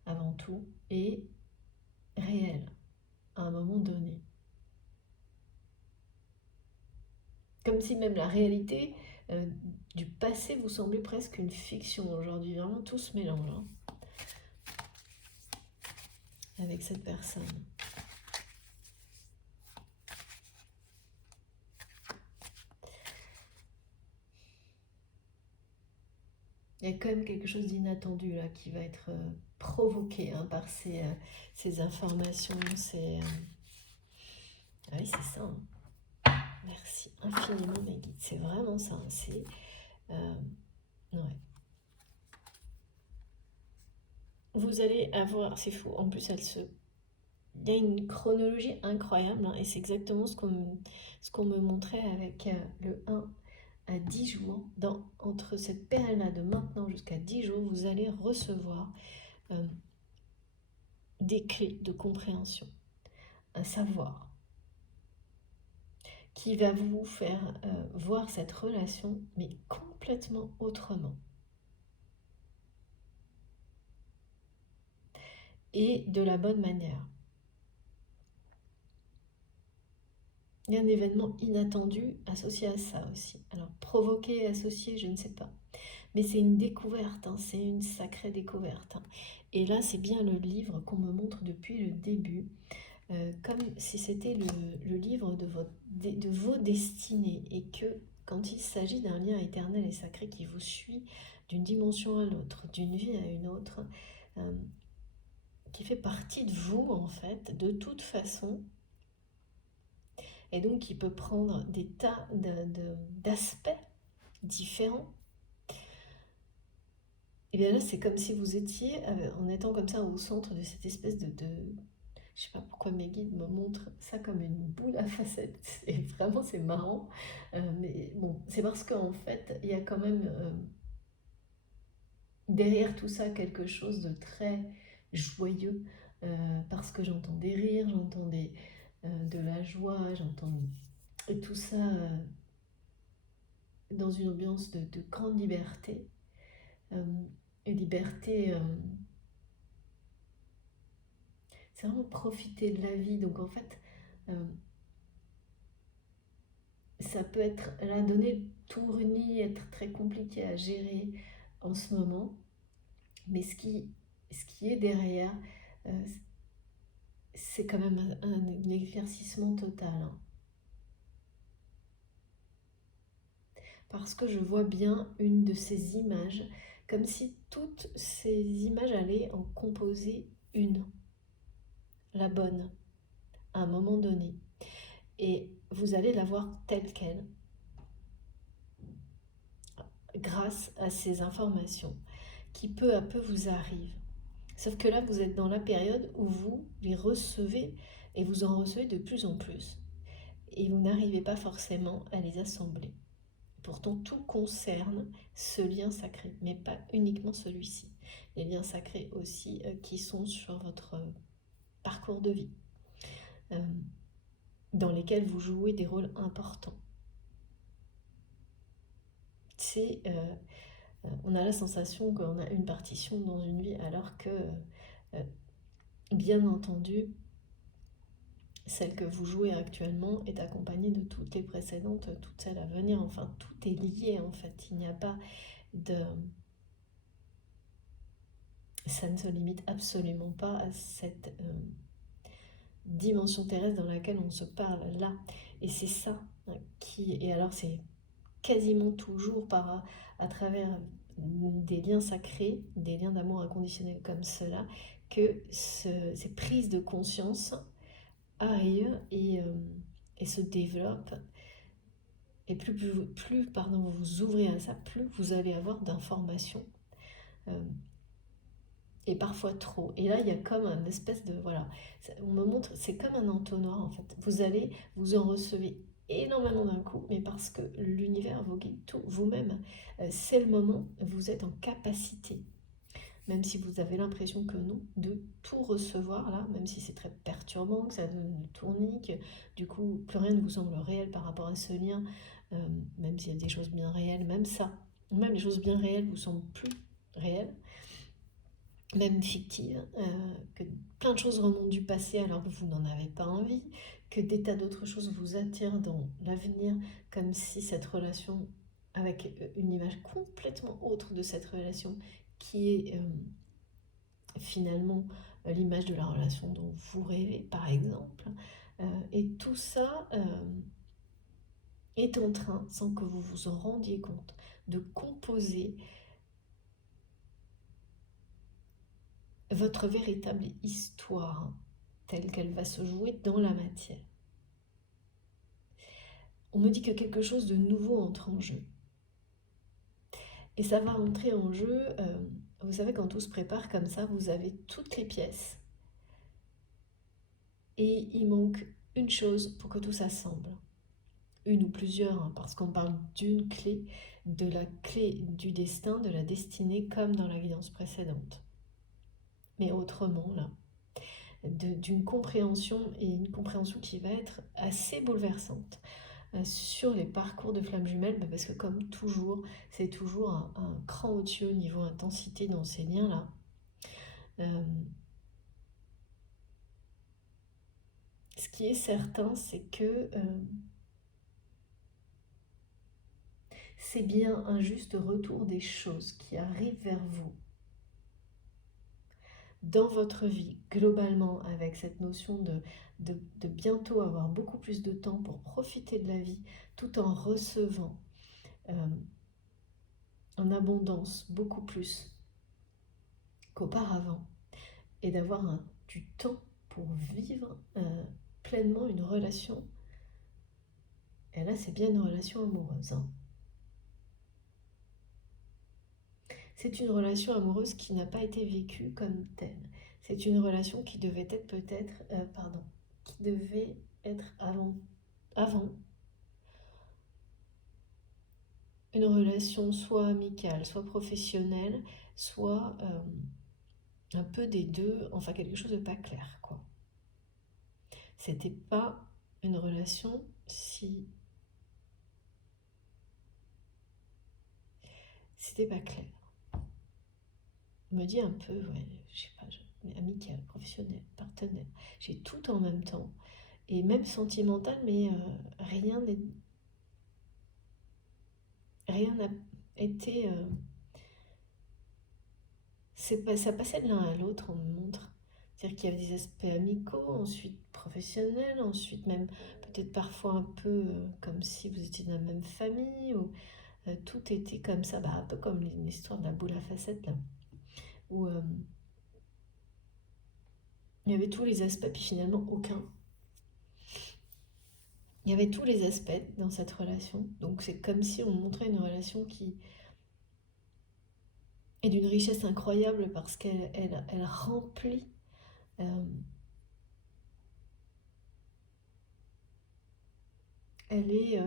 avant tout, et réelle à un moment donné. Comme si même la réalité du passé vous semblait presque une fiction aujourd'hui. Vraiment tout se mélange avec cette personne. Il y a quand même quelque chose d'inattendu là qui va être provoqué par ces informations. Ah oui, c'est ça. Merci infiniment mes guides. C'est vraiment ça. C'est... ouais. Vous allez avoir... C'est fou. En plus, il y a une chronologie incroyable et c'est exactement ce qu'on me montrait avec le 1 à 10 jours. Entre cette période-là de maintenant jusqu'à 10 jours, vous allez recevoir des clés de compréhension, un savoir qui va vous faire voir cette relation, mais complètement autrement. Et de la bonne manière. Il y a un événement inattendu associé à ça aussi. Alors, provoqué, associé, je ne sais pas. Mais c'est une découverte, c'est une sacrée découverte. Et là, c'est bien le livre qu'on me montre depuis le début, comme si c'était le livre de vos destinées. Et que quand il s'agit d'un lien éternel et sacré qui vous suit d'une dimension à l'autre, d'une vie à une autre, qui fait partie de vous en fait, de toute façon, et donc qui peut prendre des tas d'aspects différents. Et bien là, c'est comme si vous étiez, en étant comme ça au centre de cette espèce je sais pas pourquoi mes guides me montrent ça comme une boule à facettes. Et vraiment, c'est marrant. Mais bon, c'est parce qu'en fait, il y a quand même derrière tout ça quelque chose de très joyeux. Parce que j'entends des rires, j'entends de la joie, j'entends et tout ça dans une ambiance de grande liberté. Et liberté, c'est vraiment profiter de la vie. Donc en fait, ça peut être, là, donner le tournis, être très compliqué à gérer en ce moment. Mais ce qui ce qui est derrière, euh, c'est quand même un éclaircissement total, hein. Parce que je vois bien une de ces images, comme si toutes ces images allaient en composer une, la bonne, à un moment donné. Et vous allez la voir telle qu'elle, grâce à ces informations qui peu à peu vous arrivent. Sauf que là, vous êtes dans la période où vous les recevez et vous en recevez de plus en plus. Et vous n'arrivez pas forcément à les assembler. Pourtant, tout concerne ce lien sacré, mais pas uniquement celui-ci. Les liens sacrés aussi qui sont sur votre parcours de vie, euh, dans lesquels vous jouez des rôles importants. C'est, on a la sensation qu'on a une partition dans une vie, alors que, bien entendu, celle que vous jouez actuellement est accompagnée de toutes les précédentes, toutes celles à venir. Enfin, tout est lié en fait. Il n'y a pas de... Ça ne se limite absolument pas à cette dimension terrestre dans laquelle on se parle là. Et c'est ça qui... Et alors c'est quasiment toujours à travers des liens sacrés, des liens d'amour inconditionnel comme cela, que ces prises de conscience arrivent et se développent. Et plus vous vous ouvrez à ça, plus vous allez avoir d'informations. Et parfois trop. Et là, il y a comme une espèce de... Voilà, on me montre, c'est comme un entonnoir en fait. Vous en recevez énormément d'un coup, mais parce que l'univers vous guide tout, vous-même, c'est le moment, vous êtes en capacité, même si vous avez l'impression que non, de tout recevoir là, même si c'est très perturbant, que ça donne le tournique, du coup, plus rien ne vous semble réel par rapport à ce lien, même s'il y a des choses bien réelles, même ça, même les choses bien réelles vous semblent plus réelles, même fictive, que plein de choses remontent du passé alors que vous n'en avez pas envie, que des tas d'autres choses vous attirent dans l'avenir, comme si cette relation, avec une image complètement autre de cette relation, qui est finalement l'image de la relation dont vous rêvez, par exemple, et tout ça est en train, sans que vous vous en rendiez compte, de composer votre véritable histoire telle qu'elle va se jouer dans la matière. On me dit que quelque chose de nouveau entre en jeu. Et ça va entrer en jeu, vous savez, quand tout se prépare comme ça, vous avez toutes les pièces. Et il manque une chose pour que tout s'assemble. Une ou plusieurs, hein, parce qu'on parle d'une clé, de la clé du destin, de la destinée, comme dans la guidance précédente. Mais autrement, là, d'une compréhension, et une compréhension qui va être assez bouleversante sur les parcours de flammes jumelles, parce que comme toujours, c'est toujours un cran au-dessus au niveau intensité dans ces liens-là. Ce qui est certain, c'est que c'est bien un juste retour des choses qui arrivent vers vous dans votre vie, globalement, avec cette notion de bientôt avoir beaucoup plus de temps pour profiter de la vie, tout en recevant en abondance beaucoup plus qu'auparavant, et d'avoir du temps pour vivre pleinement une relation. Et là, c'est bien une relation amoureuse, hein. C'est une relation amoureuse qui n'a pas été vécue comme telle. C'est une relation qui devait être peut-être, qui devait être avant une relation soit amicale, soit professionnelle, soit un peu des deux, enfin quelque chose de pas clair, quoi. C'était pas une relation si... C'était pas clair. On me dit un peu, ouais, je sais pas, amical, professionnel, partenaire. J'ai tout en même temps. Et même sentimental, mais rien n'a été Ça passait de l'un à l'autre, on me montre. C'est-à-dire qu'il y avait des aspects amicaux, ensuite professionnels, ensuite même peut-être parfois un peu comme si vous étiez de la même famille, ou tout était comme ça, un peu comme l'histoire de la boule à facettes, là, où il y avait tous les aspects, puis finalement aucun. Il y avait tous les aspects dans cette relation, donc c'est comme si on montrait une relation qui est d'une richesse incroyable parce qu'elle remplit. euh, elle est.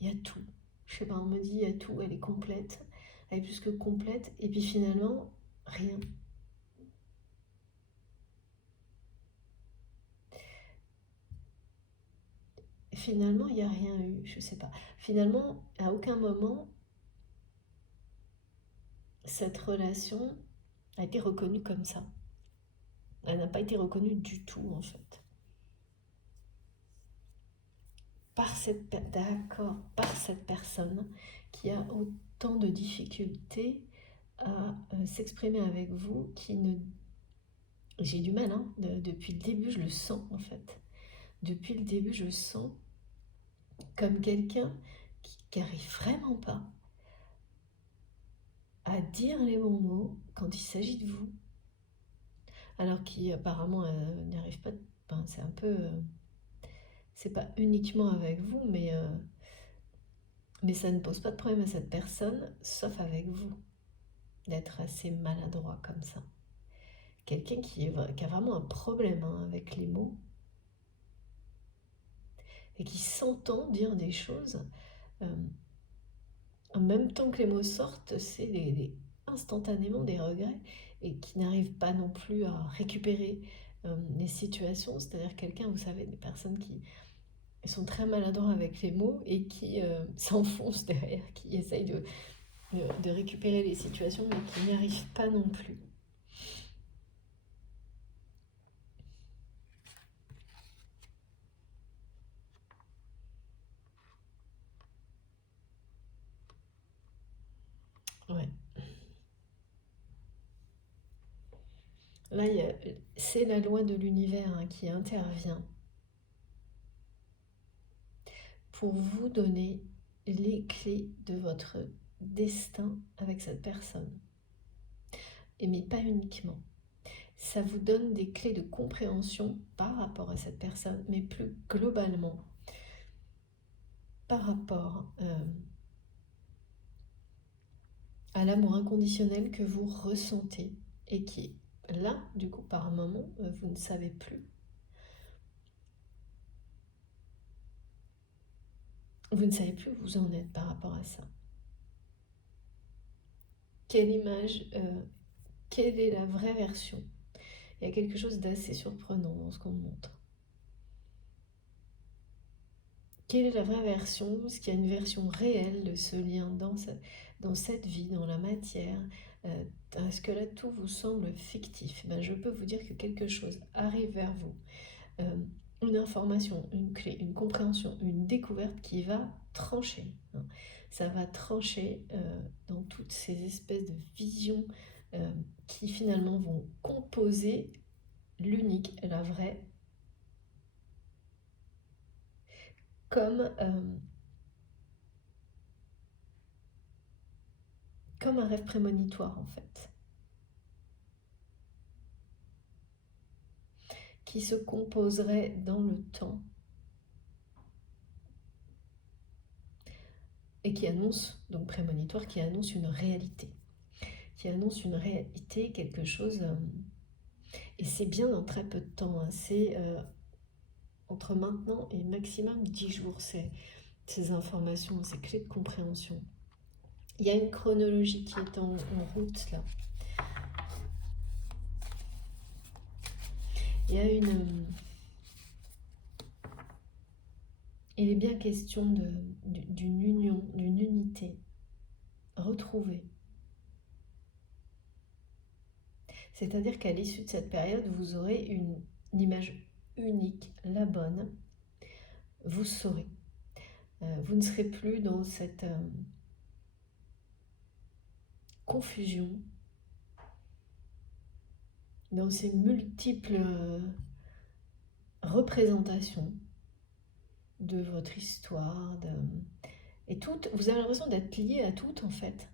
Il y a tout. Je sais pas, on me dit il y a tout, elle est complète. Elle est plus que complète. Et puis finalement, rien. Finalement, il n'y a rien eu, je sais pas. Finalement, à aucun moment, cette relation a été reconnue comme ça. Elle n'a pas été reconnue du tout, en fait. D'accord, par cette personne qui a autant de difficultés à s'exprimer avec vous, qui ne... J'ai du mal, hein, depuis le début, je le sens, en fait. Depuis le début, je sens comme quelqu'un qui arrive vraiment pas à dire les bons mots quand il s'agit de vous, alors qui apparemment n'y arrive pas. Ben, c'est un peu, c'est pas uniquement avec vous, mais ça ne pose pas de problème à cette personne, sauf avec vous, d'être assez maladroit comme ça. Quelqu'un qui a vraiment un problème, hein, avec les mots et qui s'entend dire des choses. euh, En même temps que les mots sortent, c'est instantanément des regrets et qui n'arrivent pas non plus à récupérer les situations. C'est-à-dire quelqu'un, vous savez, des personnes qui sont très maladroits avec les mots et qui s'enfoncent derrière, qui essayent de récupérer les situations mais qui n'y arrivent pas non plus. Ouais. Là, c'est la loi de l'univers, hein, qui intervient pour vous donner les clés de votre destin avec cette personne. Mais pas uniquement. Ça vous donne des clés de compréhension par rapport à cette personne, mais plus globalement par rapport à l'amour inconditionnel que vous ressentez et qui, là, du coup, par un moment, vous ne savez plus. Vous ne savez plus où vous en êtes par rapport à ça. Quelle image, quelle est la vraie version? Il y a quelque chose d'assez surprenant dans ce qu'on montre. Quelle est la vraie version? Est-ce qu'il y a une version réelle de ce lien dans cette vie, dans la matière? Est-ce que là tout vous semble fictif? Je peux vous dire que quelque chose arrive vers vous. Une information, une clé, une compréhension, une découverte qui va trancher, hein. Ça va trancher dans toutes ces espèces de visions qui finalement vont composer l'unique, la vraie, comme comme un rêve prémonitoire en fait, qui se composerait dans le temps et qui annonce, donc prémonitoire, qui annonce une réalité. Qui annonce une réalité, quelque chose. Et c'est bien dans très peu de temps, hein, c'est entre maintenant et maximum 10 jours, ces informations, ces clés de compréhension. Il y a une chronologie qui est en route là. Il y a il est bien question d'une union, d'une unité retrouvée. C'est-à-dire qu'à l'issue de cette période, vous aurez une image unique, la bonne. Vous saurez. Vous ne serez plus dans confusion, dans ces multiples représentations de votre histoire, et toutes, vous avez l'impression d'être lié à toutes en fait,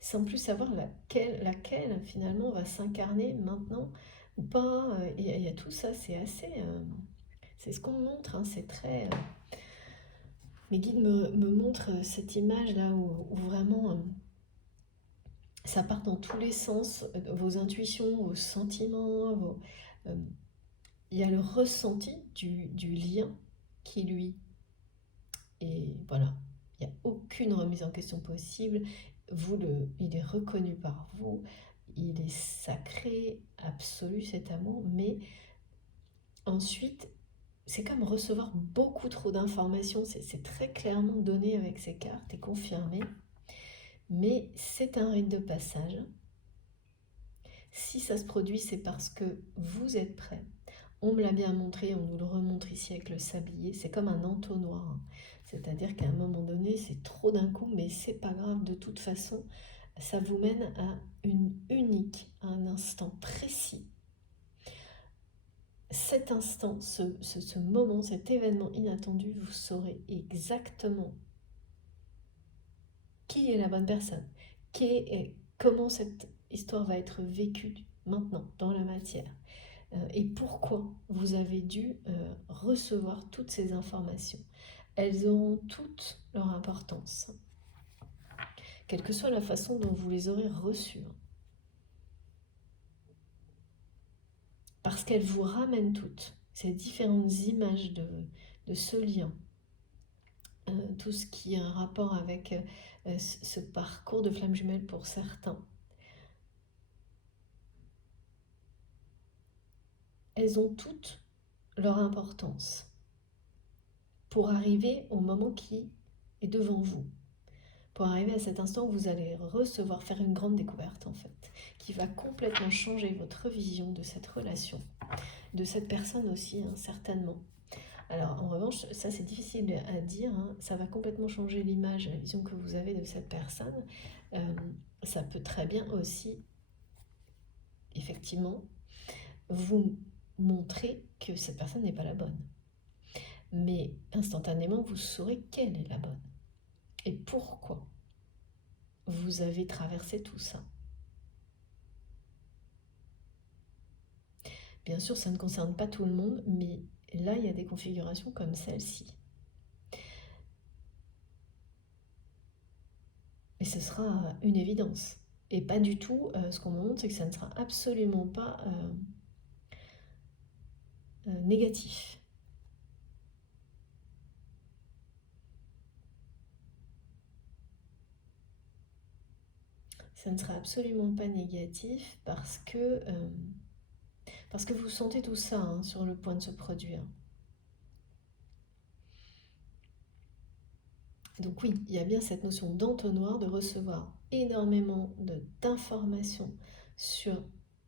sans plus savoir laquelle finalement va s'incarner maintenant ou pas. Il y a tout ça, c'est assez... c'est ce qu'on me montre, hein, c'est très... mes guides me montrent cette image là où vraiment ça part dans tous les sens, vos intuitions, vos sentiments, il y a le ressenti du lien qui lui est... Voilà, il n'y a aucune remise en question possible. Il est reconnu par vous, il est sacré, absolu cet amour, mais ensuite, c'est comme recevoir beaucoup trop d'informations, c'est très clairement donné avec ces cartes et confirmé, mais c'est un rite de passage. Si ça se produit, c'est parce que vous êtes prêt. On me l'a bien montré, on nous le remontre ici avec le sablier, c'est comme un entonnoir, hein. C'est-à-dire qu'à un moment donné, c'est trop d'un coup, mais c'est pas grave, de toute façon, ça vous mène à à un instant précis. Cet instant, ce moment, cet événement inattendu, vous saurez exactement qui est la bonne personne, comment cette histoire va être vécue maintenant dans la matière, et pourquoi vous avez dû recevoir toutes ces informations. Elles auront toutes leur importance, quelle que soit la façon dont vous les aurez reçues, parce qu'elles vous ramènent toutes ces différentes images de ce lien, tout ce qui a un rapport avec ce parcours de flamme jumelle pour certains. Elles ont toutes leur importance pour arriver au moment qui est devant vous, pour arriver à cet instant où vous allez recevoir, faire une grande découverte en fait, qui va complètement changer votre vision de cette relation, de cette personne aussi, hein, certainement. Alors en revanche, ça c'est difficile à dire, hein, ça va complètement changer l'image, la vision que vous avez de cette personne. Ça peut très bien aussi, effectivement, vous montrer que cette personne n'est pas la bonne. Mais instantanément, vous saurez quelle est la bonne et pourquoi vous avez traversé tout ça. Bien sûr, ça ne concerne pas tout le monde, mais là, il y a des configurations comme celle-ci. Et ce sera une évidence. Et pas du tout, ce qu'on me montre, c'est que ça ne sera absolument pas négatif. Ça ne sera absolument pas négatif parce que vous sentez tout ça, hein, sur le point de se produire. Donc oui, il y a bien cette notion d'entonnoir, de recevoir énormément d'informations sur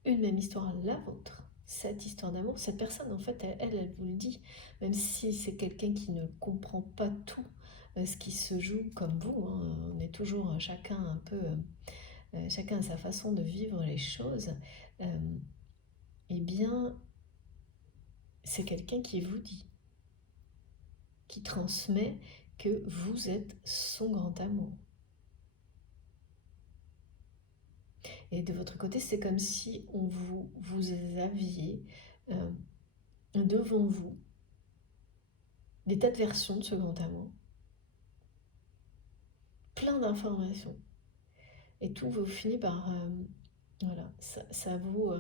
une même histoire, la vôtre, cette histoire d'amour. Cette personne, en fait, elle vous le dit, même si c'est quelqu'un qui ne comprend pas tout ce qui se joue comme vous, hein. On est toujours chacun un peu, chacun a sa façon de vivre les choses. Eh bien, c'est quelqu'un qui vous dit, qui transmet que vous êtes son grand amour. Et de votre côté, c'est comme si vous aviez devant vous des tas de versions de ce grand amour, plein d'informations. Et tout vous finit par... voilà, ça vous...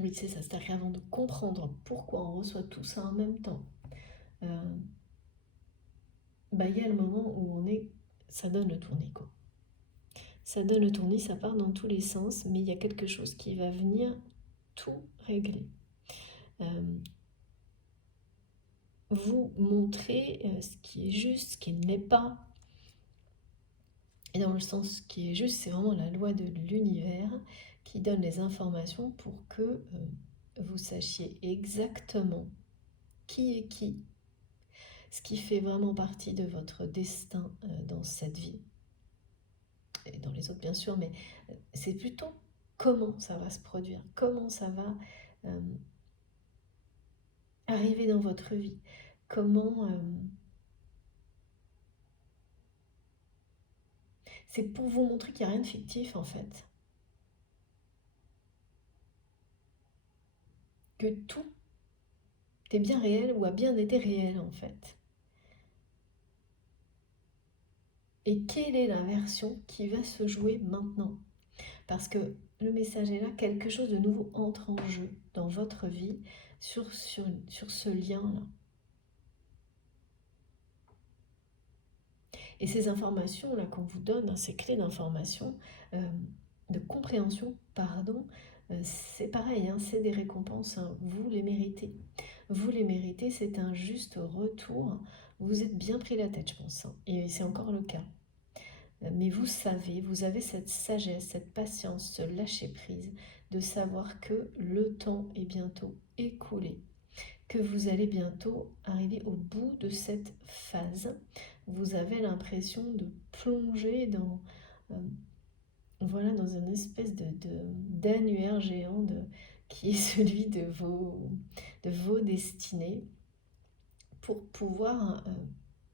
oui, c'est ça, c'est-à-dire qu'avant de comprendre pourquoi on reçoit tout ça en même temps, il y a le moment où ça donne le tournis, quoi. Ça donne le tournis, ça part dans tous les sens, mais il y a quelque chose qui va venir tout régler. Vous montrer ce qui est juste, ce qui ne l'est pas. Et dans le sens qui est juste, c'est vraiment la loi de l'univers qui donne les informations pour que vous sachiez exactement qui est qui, ce qui fait vraiment partie de votre destin dans cette vie, et dans les autres bien sûr, mais c'est plutôt comment ça va se produire, comment ça va arriver dans votre vie, comment... c'est pour vous montrer qu'il n'y a rien de fictif en fait, que tout est bien réel ou a bien été réel en fait. Et quelle est la version qui va se jouer maintenant? Parce que le message est là, quelque chose de nouveau entre en jeu dans votre vie sur ce lien-là. Et ces informations-là qu'on vous donne, ces clés d'information, de compréhension, pardon, c'est pareil, hein, c'est des récompenses, hein, vous les méritez. Vous les méritez, c'est un juste retour. Vous êtes bien pris la tête, je pense, hein, et c'est encore le cas. Mais vous savez, vous avez cette sagesse, cette patience, ce lâcher-prise de savoir que le temps est bientôt écoulé, que vous allez bientôt arriver au bout de cette phase. Vous avez l'impression de plonger euh, voilà, dans une espèce d'annuaire géant qui est celui de vos destinées pour pouvoir,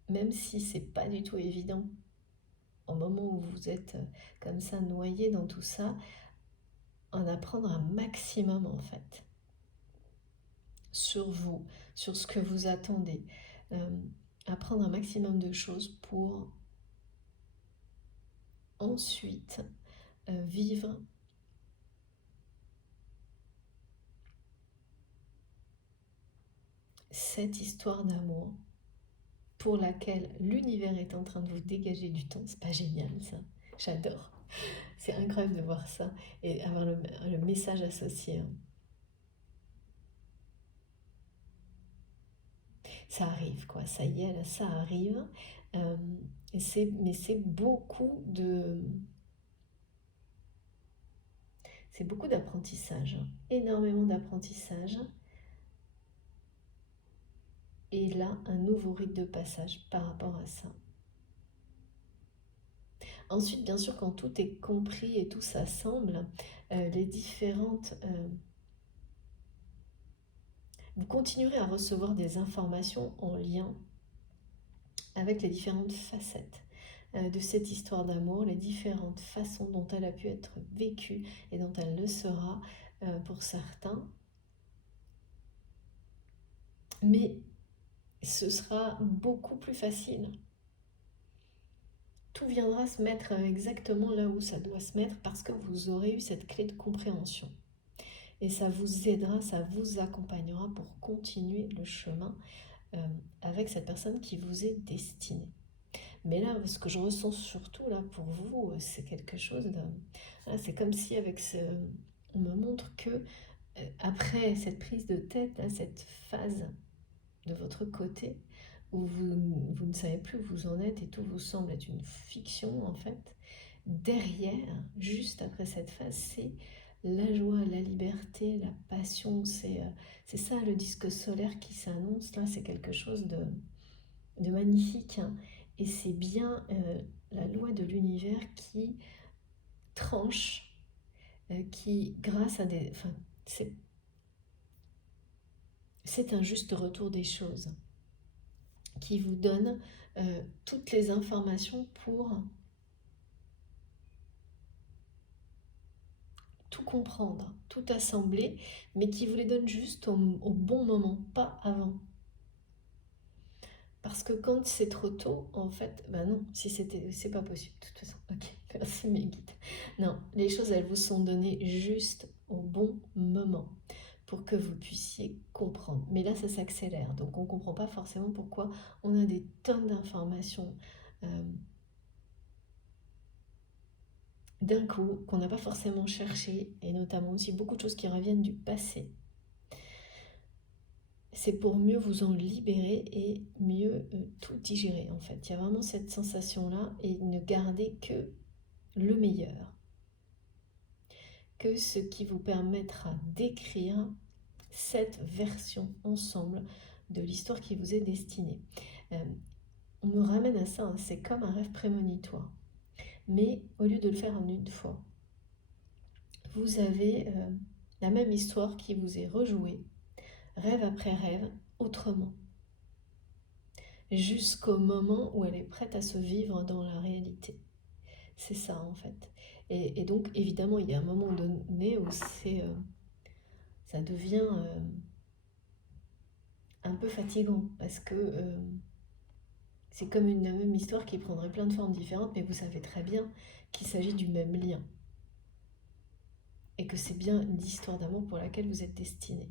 même si c'est pas du tout évident au moment où vous êtes comme ça noyé dans tout ça, en apprendre un maximum en fait sur vous, sur ce que vous attendez, apprendre un maximum de choses pour ensuite vivre cette histoire d'amour pour laquelle l'univers est en train de vous dégager du temps. C'est pas génial ça? J'adore. C'est incroyable de voir ça et avoir le message associé, hein. Ça arrive, quoi. Ça y est, là, ça arrive. Euh, mais c'est beaucoup d'apprentissage, hein. Énormément d'apprentissage. Et là, un nouveau rite de passage par rapport à ça. Ensuite, bien sûr, quand tout est compris et tout s'assemble, les différentes... vous continuerez à recevoir des informations en lien avec les différentes facettes de cette histoire d'amour, les différentes façons dont elle a pu être vécue et dont elle le sera pour certains. Mais ce sera beaucoup plus facile. Tout viendra se mettre exactement là où ça doit se mettre parce que vous aurez eu cette clé de compréhension. Et ça vous aidera, ça vous accompagnera pour continuer le chemin avec cette personne qui vous est destinée. Mais là, ce que je ressens surtout là pour vous, c'est quelque chose de... C'est comme si on me montre que après cette prise de tête, là, cette phase de votre côté, où vous ne savez plus où vous en êtes et tout vous semble être une fiction en fait, derrière, juste après cette phase, c'est la joie, la liberté, la passion, c'est ça le disque solaire qui s'annonce, là c'est quelque chose de magnifique, hein. Et c'est bien la loi de l'univers qui tranche, qui grâce à des... Enfin, c'est un juste retour des choses qui vous donne toutes les informations pour tout comprendre, tout assembler, mais qui vous les donne juste au bon moment, pas avant. Parce que quand c'est trop tôt, en fait, ben non, si c'est pas possible, de toute façon. Ok, merci mes guides. Non, les choses, elles vous sont données juste au bon moment pour que vous puissiez comprendre. Mais là, ça s'accélère, donc on ne comprend pas forcément pourquoi on a des tonnes d'informations d'un coup qu'on n'a pas forcément cherché, et notamment aussi beaucoup de choses qui reviennent du passé. C'est pour mieux vous en libérer et mieux tout digérer en fait. Il y a vraiment cette sensation-là et ne garder que le meilleur, que ce qui vous permettra d'écrire cette version ensemble de l'histoire qui vous est destinée. On me ramène à ça, hein, c'est comme un rêve prémonitoire. Mais au lieu de le faire en une fois, vous avez la même histoire qui vous est rejouée, rêve après rêve, autrement. Jusqu'au moment où elle est prête à se vivre dans la réalité. C'est ça en fait. Et donc évidemment, il y a un moment donné où ça devient un peu fatigant parce que c'est comme la même histoire qui prendrait plein de formes différentes, mais vous savez très bien qu'il s'agit du même lien et que c'est bien l'histoire d'amour pour laquelle vous êtes destiné.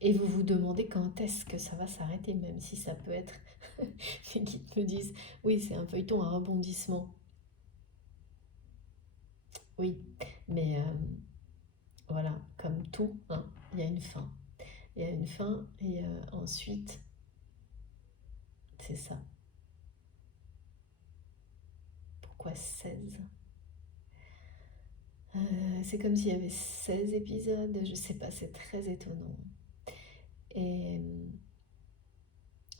Et vous vous demandez quand est-ce que ça va s'arrêter, même si ça peut être... Les guides me disent, oui, c'est un feuilleton à rebondissement. Oui, mais voilà, comme tout, hein, il y a une fin. Il y a une fin et ensuite, c'est ça. Pourquoi 16 ? C'est comme s'il y avait 16 épisodes, je sais pas, c'est très étonnant. Et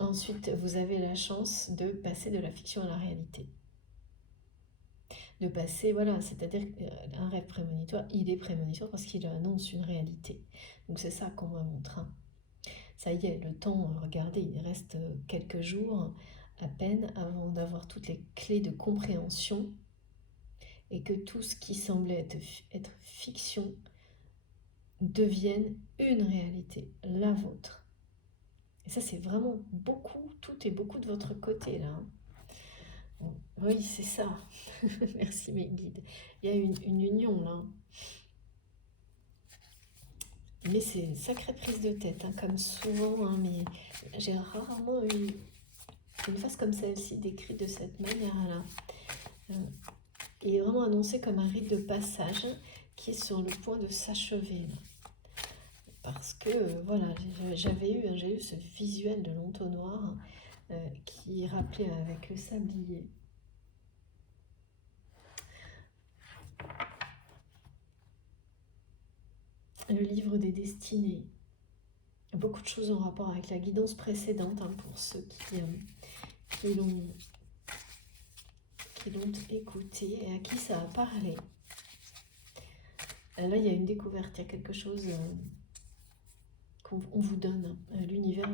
ensuite, vous avez la chance de passer de la fiction à la réalité. De passer, voilà, c'est-à-dire qu'un rêve prémonitoire, il est prémonitoire parce qu'il annonce une réalité. Donc c'est ça qu'on va montrer. Ça y est, le temps, regardez, il reste quelques jours à peine avant d'avoir toutes les clés de compréhension et que tout ce qui semblait être fiction devienne une réalité, la vôtre. Et ça, c'est vraiment beaucoup, tout est beaucoup de votre côté, là. Bon, oui, c'est ça. Merci, mes guides. Il y a une union, là. Mais c'est une sacrée prise de tête, hein, comme souvent, hein, mais j'ai rarement eu une phase comme celle-ci décrite de cette manière-là. Et vraiment annoncée comme un rite de passage qui est sur le point de s'achever. Parce que, voilà, j'ai eu ce visuel de l'entonnoir qui rappelait avec le sablier. Le livre des destinées. Beaucoup de choses en rapport avec la guidance précédente, hein, pour ceux qui l'ont écouté et à qui ça a parlé. Là, il y a une découverte, il y a quelque chose qu'on vous donne, l'univers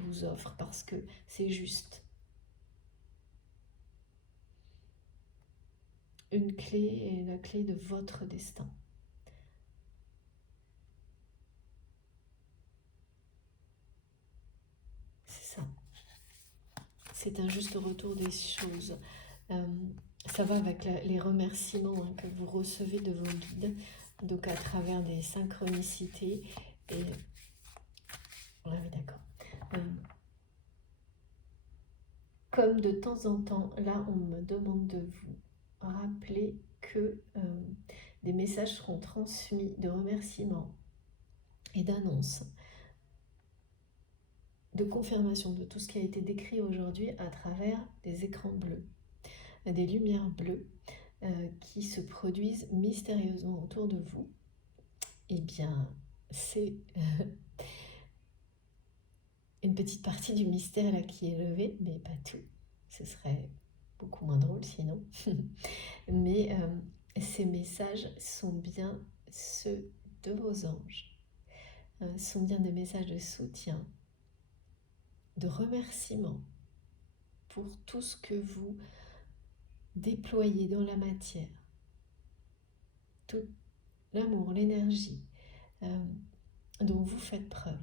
vous offre parce que c'est juste. Une clé est la clé de votre destin. C'est ça. C'est un juste retour des choses. Ça va avec les remerciements, hein, que vous recevez de vos guides, donc à travers des synchronicités. Et oui, d'accord. Comme de temps en temps, là, on me demande de vous rappeler que des messages seront transmis de remerciements et d'annonces, de confirmation de tout ce qui a été décrit aujourd'hui à travers des écrans bleus, des lumières bleues qui se produisent mystérieusement autour de vous. Eh bien, c'est une petite partie du mystère là qui est levée, mais pas tout. Ce serait beaucoup moins drôle sinon. Mais ces messages sont bien ceux de vos anges, sont bien des messages de soutien, de remerciement pour tout ce que vous déployez dans la matière, tout l'amour, l'énergie dont vous faites preuve,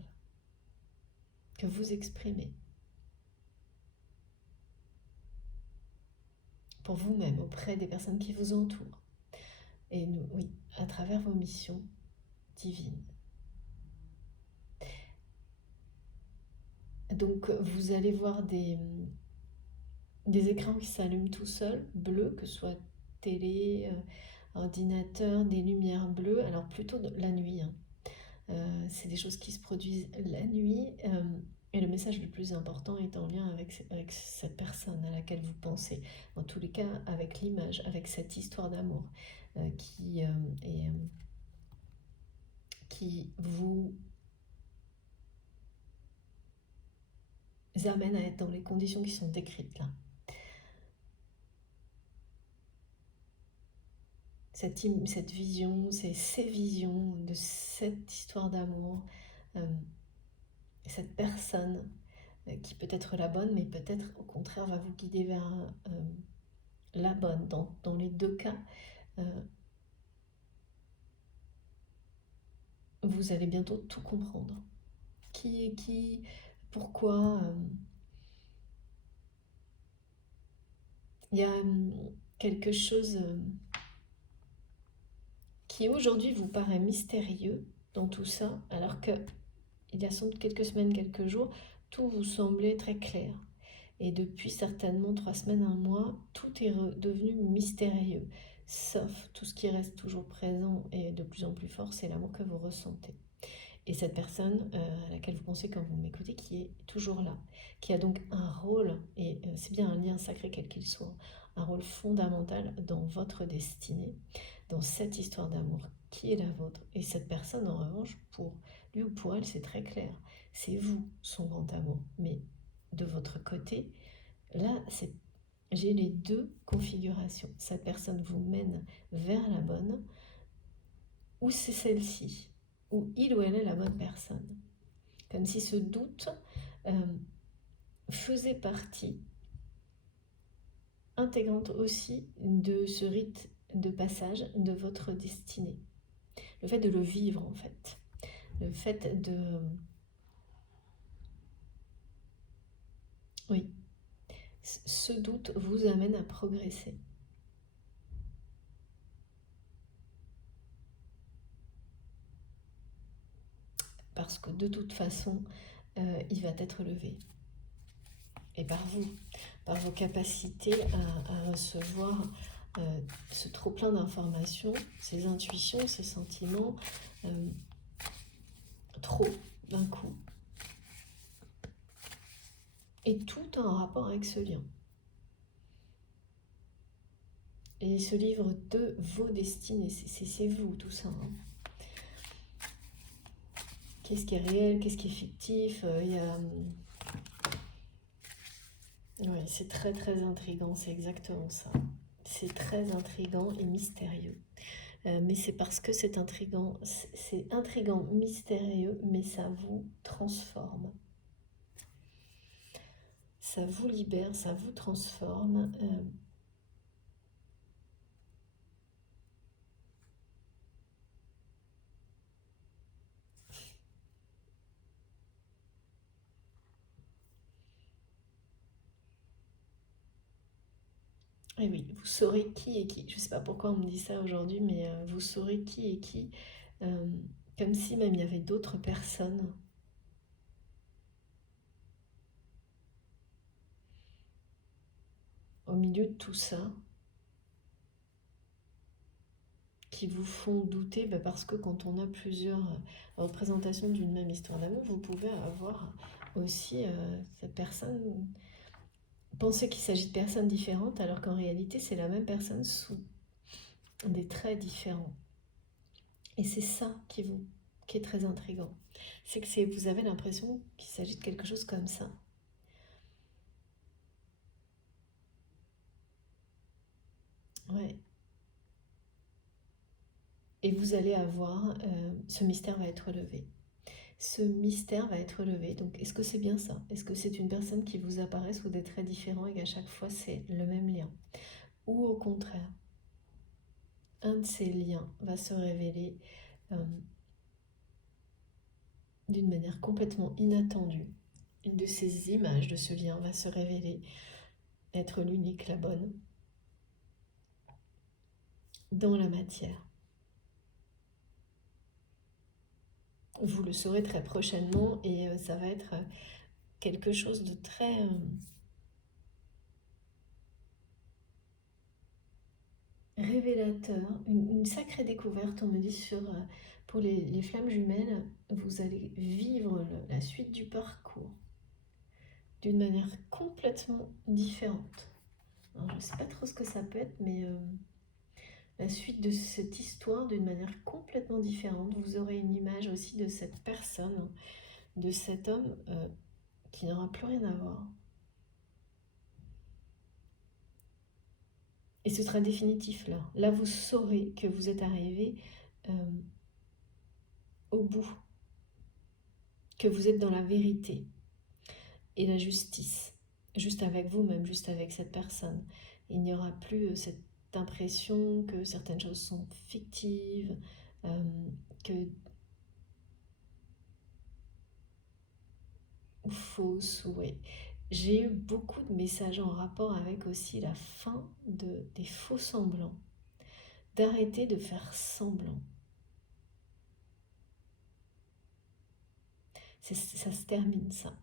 que vous exprimez pour vous-même, auprès des personnes qui vous entourent. Et nous, oui, à travers vos missions divines. Donc, vous allez voir des écrans qui s'allument tout seuls, bleus, que ce soit télé, ordinateur, des lumières bleues, alors plutôt la nuit. Hein. C'est des choses qui se produisent la nuit. Et le message le plus important est en lien avec cette personne à laquelle vous pensez. En tous les cas, avec l'image, avec cette histoire d'amour qui vous amène à être dans les conditions qui sont décrites là. Cette vision, ces visions de cette histoire d'amour, cette personne qui peut être la bonne, mais peut-être au contraire va vous guider vers la bonne. Dans les deux cas, vous allez bientôt tout comprendre. Qui est qui, pourquoi. Il y a quelque chose qui aujourd'hui vous paraît mystérieux dans tout ça, alors que il y a sans doute quelques semaines, quelques jours, tout vous semblait très clair. Et depuis certainement 3 semaines, un mois, tout est devenu mystérieux. Sauf tout ce qui reste toujours présent et de plus en plus fort, c'est l'amour que vous ressentez. Et cette personne à laquelle vous pensez quand vous m'écoutez, qui est toujours là, qui a donc un rôle, et c'est bien un lien sacré quel qu'il soit, un rôle fondamental dans votre destinée, dans cette histoire d'amour qui est la vôtre. Et cette personne, en revanche, pour lui ou pour elle, c'est très clair. C'est vous, son grand amour. Mais de votre côté, là, j'ai les deux configurations. Cette personne vous mène vers la bonne, ou c'est celle-ci, où il ou elle est la bonne personne. Comme si ce doute faisait partie intégrante aussi de ce rite de passage de votre destinée. Le fait de le vivre en fait. Le fait de... Oui. Ce doute vous amène à progresser. Parce que de toute façon, il va être levé. Et par vous, par vos capacités à recevoir ce trop-plein d'informations, ces intuitions, ces sentiments, trop d'un coup. Et tout a un rapport avec ce lien. Et ce livre de vos destinées, c'est vous tout ça. Hein. Qu'est-ce qui est réel, qu'est-ce qui est fictif, ouais, c'est très très intriguant, c'est exactement ça. C'est très intriguant et mystérieux. Mais c'est parce que c'est intriguant, mystérieux, mais ça vous transforme. Ça vous libère, ça vous transforme. Et oui, vous saurez qui est qui. Je ne sais pas pourquoi on me dit ça aujourd'hui, mais vous saurez qui est qui. Comme si même il y avait d'autres personnes au milieu de tout ça qui vous font douter, parce que quand on a plusieurs représentations d'une même histoire d'amour, vous pouvez avoir aussi cette personne, penser qu'il s'agit de personnes différentes, alors qu'en réalité c'est la même personne sous des traits différents. Et c'est ça qui est très intriguant. C'est que vous avez l'impression qu'il s'agit de quelque chose comme ça. Ouais. Et vous allez avoir, ce mystère va être levé. Ce mystère va être levé. Donc, est-ce que c'est bien ça? Est-ce que c'est une personne qui vous apparaît sous des traits différents et qu'à chaque fois c'est le même lien? Ou au contraire, un de ces liens va se révéler d'une manière complètement inattendue. Une de ces images de ce lien va se révéler être l'unique, la bonne, dans la matière. Vous le saurez très prochainement et ça va être quelque chose de très révélateur, une sacrée découverte. On me dit pour les flammes jumelles, vous allez vivre la suite du parcours d'une manière complètement différente. Alors, je ne sais pas trop ce que ça peut être, mais la suite de cette histoire d'une manière complètement différente. Vous aurez une image aussi de cette personne, de cet homme qui n'aura plus rien à voir. Et ce sera définitif là. Là, vous saurez que vous êtes arrivé au bout, que vous êtes dans la vérité et la justice, juste avec vous-même, juste avec cette personne. Il n'y aura plus cette impression que certaines choses sont fictives, que fausses, ouais. J'ai eu beaucoup de messages en rapport avec aussi la fin des faux semblants, d'arrêter de faire semblant. Ça se termine ça.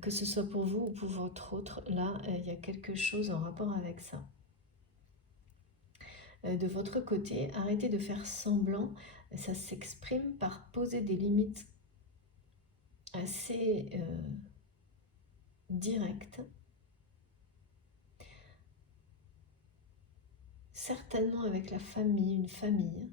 Que ce soit pour vous ou pour votre autre, là, il y a quelque chose en rapport avec ça. De votre côté, arrêtez de faire semblant, ça s'exprime par poser des limites assez directes, certainement avec la famille, une famille,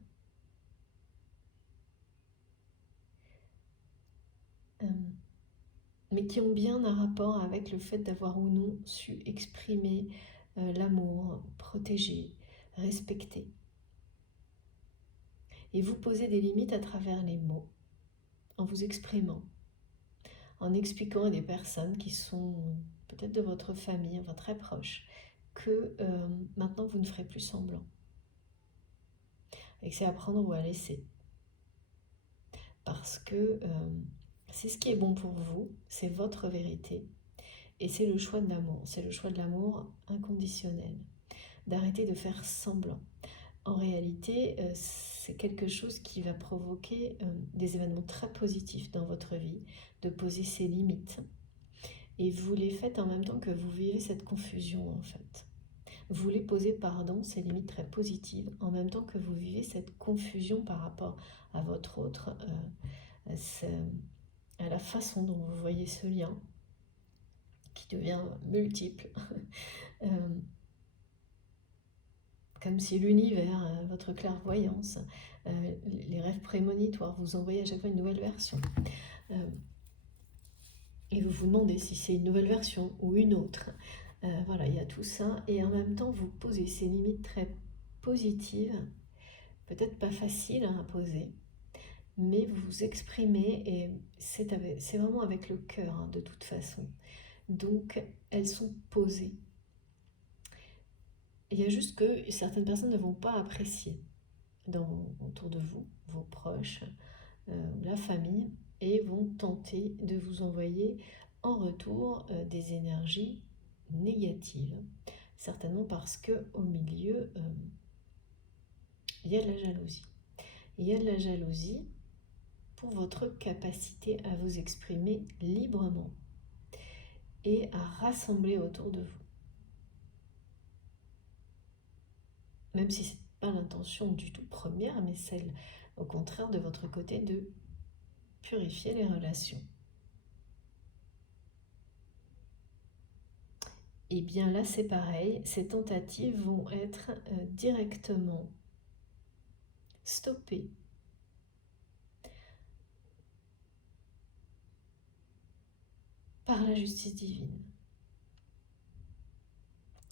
mais qui ont bien un rapport avec le fait d'avoir ou non su exprimer l'amour, protéger, respecter. Et vous posez des limites à travers les mots, en vous exprimant, en expliquant à des personnes qui sont peut-être de votre famille, enfin très proches, que maintenant vous ne ferez plus semblant. Et que c'est à prendre ou à laisser. Parce que c'est ce qui est bon pour vous, c'est votre vérité. Et c'est le choix de l'amour, c'est le choix de l'amour inconditionnel. D'arrêter de faire semblant. En réalité, c'est quelque chose qui va provoquer des événements très positifs dans votre vie, de poser ses limites. Et vous les faites en même temps que vous vivez cette confusion, en fait. Vous voulez poser, ces limites très positives, en même temps que vous vivez cette confusion par rapport à votre autre, à la façon dont vous voyez ce lien, qui devient multiple. Comme si l'univers, votre clairvoyance, les rêves prémonitoires vous envoyaient à chaque fois une nouvelle version. Et vous vous demandez si c'est une nouvelle version ou une autre. Voilà, il y a tout ça. Et en même temps, vous posez ces limites très positives, peut-être pas faciles à poser, mais vous vous exprimez et c'est vraiment avec le cœur, hein, de toute façon. Donc, elles sont posées. Il y a juste que certaines personnes ne vont pas apprécier autour de vous, vos proches, la famille, et vont tenter de vous envoyer en retour des énergies négatives. Certainement parce qu'au milieu, il y a de la jalousie. Il y a de la jalousie pour votre capacité à vous exprimer librement et à rassembler autour de vous. Même si ce n'est pas l'intention du tout première, mais celle, au contraire, de votre côté, de purifier les relations. Et bien là, c'est pareil, ces tentatives vont être directement stoppées par la justice divine.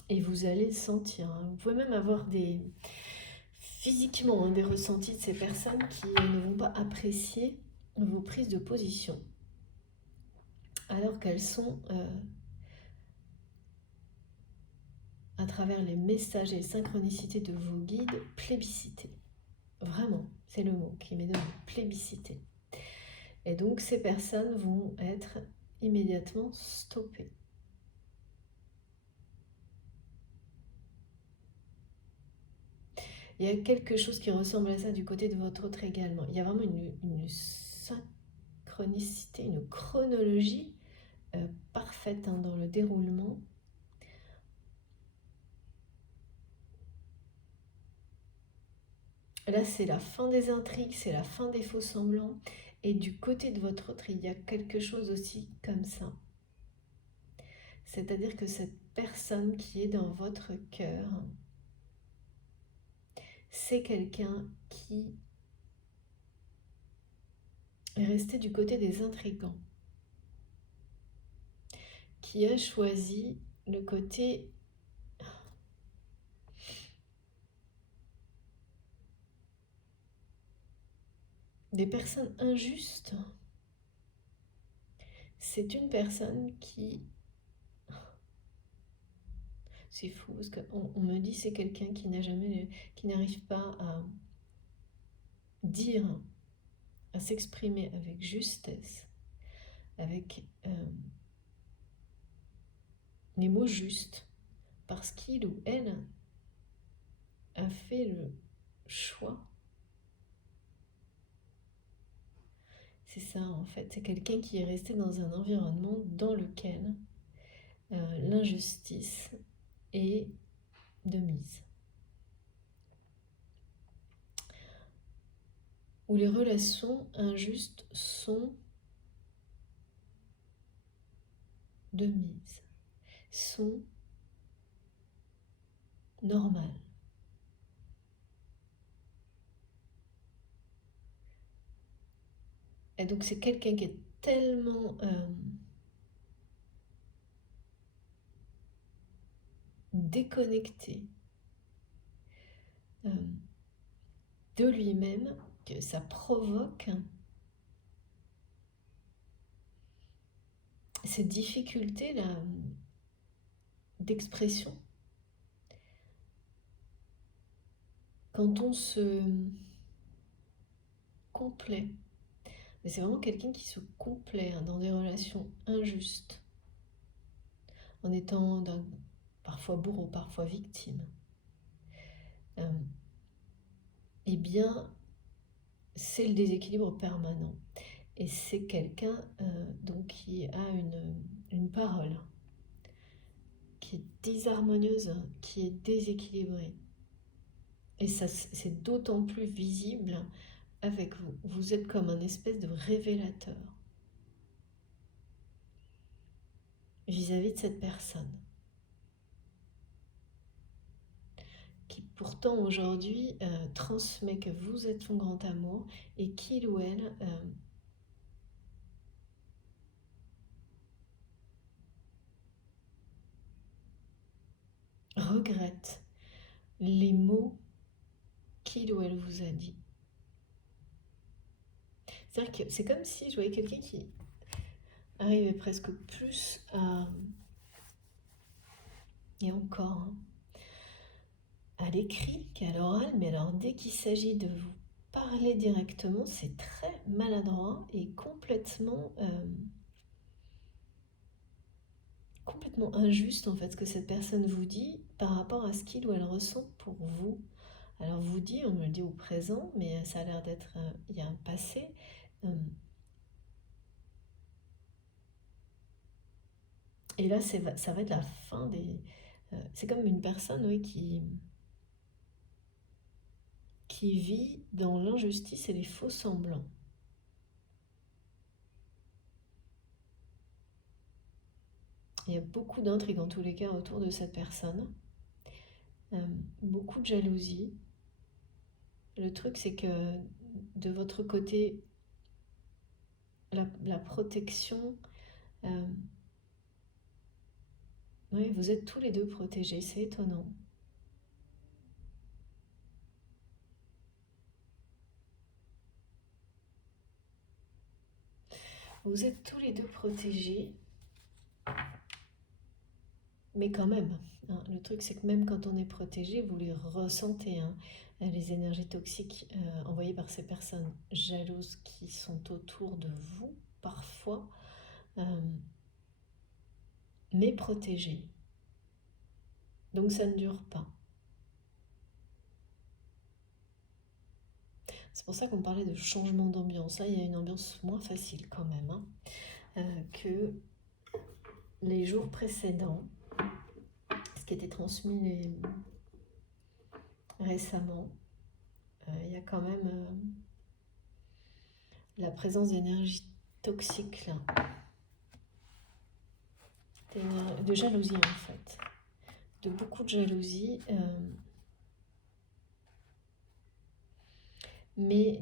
Et vous allez le sentir. Hein. Vous pouvez même avoir physiquement des ressentis de ces personnes qui ne vont pas apprécier vos prises de position, alors qu'elles sont, à travers les messages et les synchronicités de vos guides, plébiscitées. Vraiment, c'est le mot qui m'est donné, plébiscité. Et donc ces personnes vont être immédiatement stoppées. Il y a quelque chose qui ressemble à ça du côté de votre autre également. Il y a vraiment une synchronicité, une chronologie parfaite, hein, dans le déroulement. Là, c'est la fin des intrigues, c'est la fin des faux semblants. Et du côté de votre autre, il y a quelque chose aussi comme ça. C'est-à-dire que cette personne qui est dans votre cœur, c'est quelqu'un qui est resté du côté des intrigants. qui a choisi le côté des personnes injustes. C'est une personne qui... C'est fou parce qu'on me dit c'est quelqu'un qui qui n'arrive pas à dire, à s'exprimer avec justesse, avec les mots justes, parce qu'il ou elle a fait le choix. C'est ça en fait, c'est quelqu'un qui est resté dans un environnement dans lequel l'injustice est de mise. Où les relations injustes sont de mise, sont normales. Et donc c'est quelqu'un qui est tellement déconnecté de lui-même que ça provoque cette difficulté là d'expression. Quand on se complaît, mais c'est vraiment quelqu'un qui se complaît dans des relations injustes, en étant parfois bourreau, parfois victime, eh bien, c'est le déséquilibre permanent. Et c'est quelqu'un donc qui a une parole qui est désharmonieuse, qui est déséquilibrée. Et ça, c'est d'autant plus visible avec vous. Vous êtes comme un espèce de révélateur vis-à-vis de cette personne qui pourtant aujourd'hui transmet que vous êtes son grand amour et qu'il ou elle regrette les mots qu'il ou elle vous a dit. C'est-à-dire que c'est comme si je voyais quelqu'un qui arrivait presque plus à... Et encore, hein, à l'écrit qu'à l'oral, mais alors dès qu'il s'agit de vous parler directement, c'est très maladroit et complètement injuste en fait ce que cette personne vous dit par rapport à ce qu'il ou elle ressent pour vous. Alors vous dit, on me le dit au présent, mais ça a l'air d'être, il y a un passé. Et là, ça va être la fin des... c'est comme une personne, oui, qui vit dans l'injustice et les faux semblants. Il y a beaucoup d'intrigues en tous les cas autour de cette personne. Beaucoup de jalousie. Le truc, c'est que de votre côté, la protection... oui, vous êtes tous les deux protégés, c'est étonnant. Vous êtes tous les deux protégés, mais quand même, hein, le truc c'est que même quand on est protégé, vous les ressentez, hein, les énergies toxiques envoyées par ces personnes jalouses qui sont autour de vous, parfois, mais protégées. Donc ça ne dure pas. C'est pour ça qu'on parlait de changement d'ambiance. Là, il y a une ambiance moins facile quand même, hein, que les jours précédents, ce qui était transmis récemment. Il y a quand même la présence d'énergie toxique là, de jalousie en fait, de beaucoup de jalousie, mais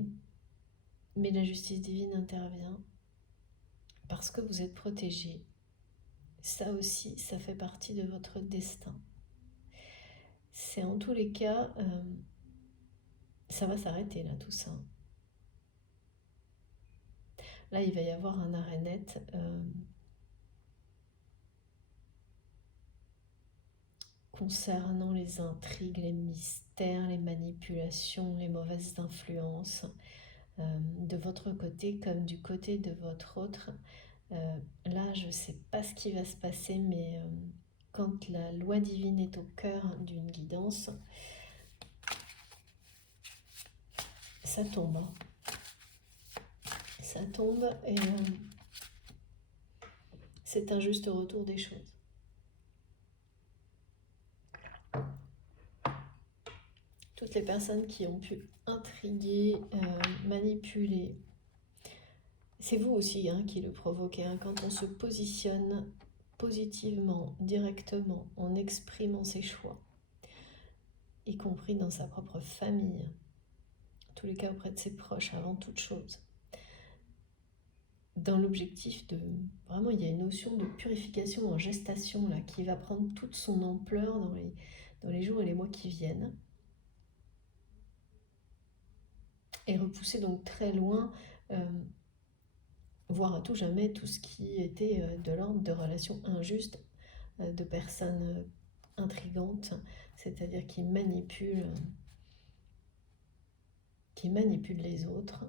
la justice divine intervient parce que vous êtes protégés. ça aussi, ça fait partie de votre destin. C'est en tous les cas, ça va s'arrêter là, tout ça. Là, il va y avoir un arrêt net. Concernant les intrigues, les mystères, les manipulations, les mauvaises influences, de votre côté comme du côté de votre autre. Là, je ne sais pas ce qui va se passer, mais quand la loi divine est au cœur d'une guidance, ça tombe. Ça tombe et c'est un juste retour des choses. Toutes les personnes qui ont pu intriguer, manipuler, c'est vous aussi qui le provoquez. Quand on se positionne positivement, directement, en exprimant ses choix, y compris dans sa propre famille, en tous les cas auprès de ses proches avant toute chose, dans l'objectif de... Vraiment, il y a une notion de purification en gestation là, qui va prendre toute son ampleur dans les jours et les mois qui viennent. Et repousser donc très loin, voire à tout jamais, tout ce qui était de l'ordre de relations injustes, de personnes intrigantes, c'est-à-dire qui manipulent les autres.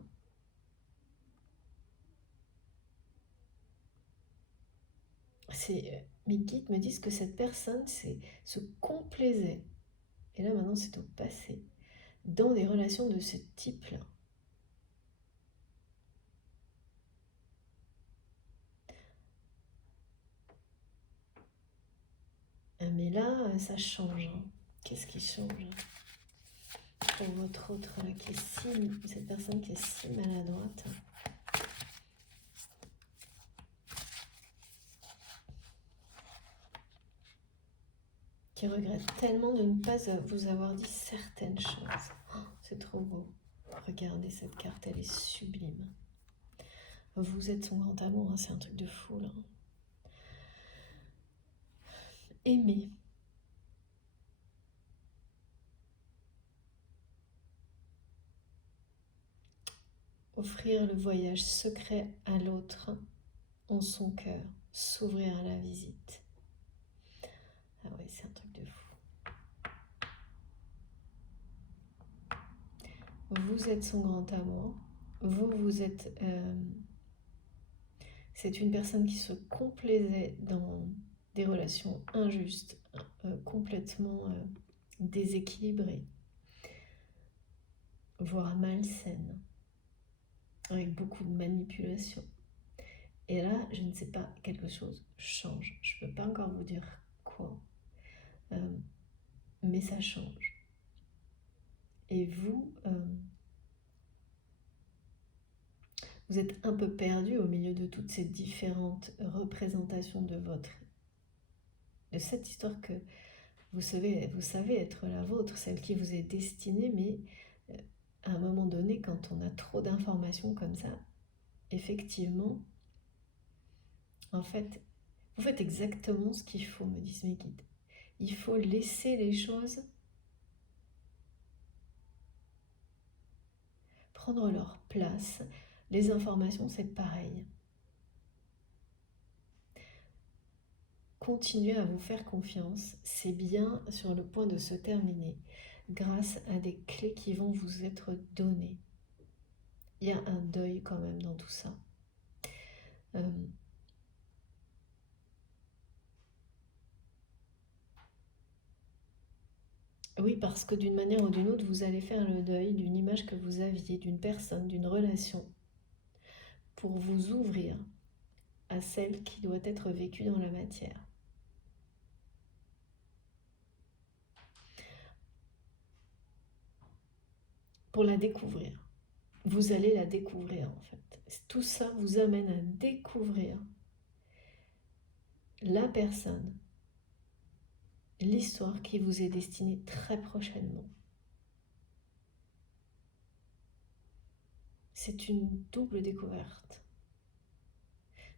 Mes guides me disent que cette personne se complaisait, et là maintenant c'est au passé, dans des relations de ce type-là. Mais là, ça change. Qu'est-ce qui change pour votre autre là, cette personne qui est si maladroite? Qui regrette tellement de ne pas vous avoir dit certaines choses. Oh, c'est trop beau. Regardez cette carte, elle est sublime. Vous êtes son grand amour, c'est un truc de fou là. Aimer. Offrir le voyage secret à l'autre en son cœur. S'ouvrir à la visite. Ah ouais, c'est un truc de fou. Vous êtes son grand amour. Vous êtes... c'est une personne qui se complaisait dans des relations injustes, complètement déséquilibrées, voire malsaines, avec beaucoup de manipulation. Et là, je ne sais pas, quelque chose change. Je ne peux pas encore vous dire quoi, mais ça change. Et vous, vous êtes un peu perdu au milieu de toutes ces différentes représentations de cette histoire que vous savez être la vôtre, celle qui vous est destinée, mais à un moment donné, quand on a trop d'informations comme ça, effectivement, en fait, vous faites exactement ce qu'il faut, me disent mes guides. Il faut laisser les choses prendre leur place. Les informations, c'est pareil. Continuez à vous faire confiance, c'est bien sur le point de se terminer, grâce à des clés qui vont vous être données. Il y a un deuil quand même dans tout ça. Oui, parce que d'une manière ou d'une autre, vous allez faire le deuil d'une image que vous aviez, d'une personne, d'une relation, pour vous ouvrir à celle qui doit être vécue dans la matière. Pour la découvrir. Vous allez la découvrir en fait. Tout ça vous amène à découvrir la personne, l'histoire qui vous est destinée très prochainement. C'est une double découverte.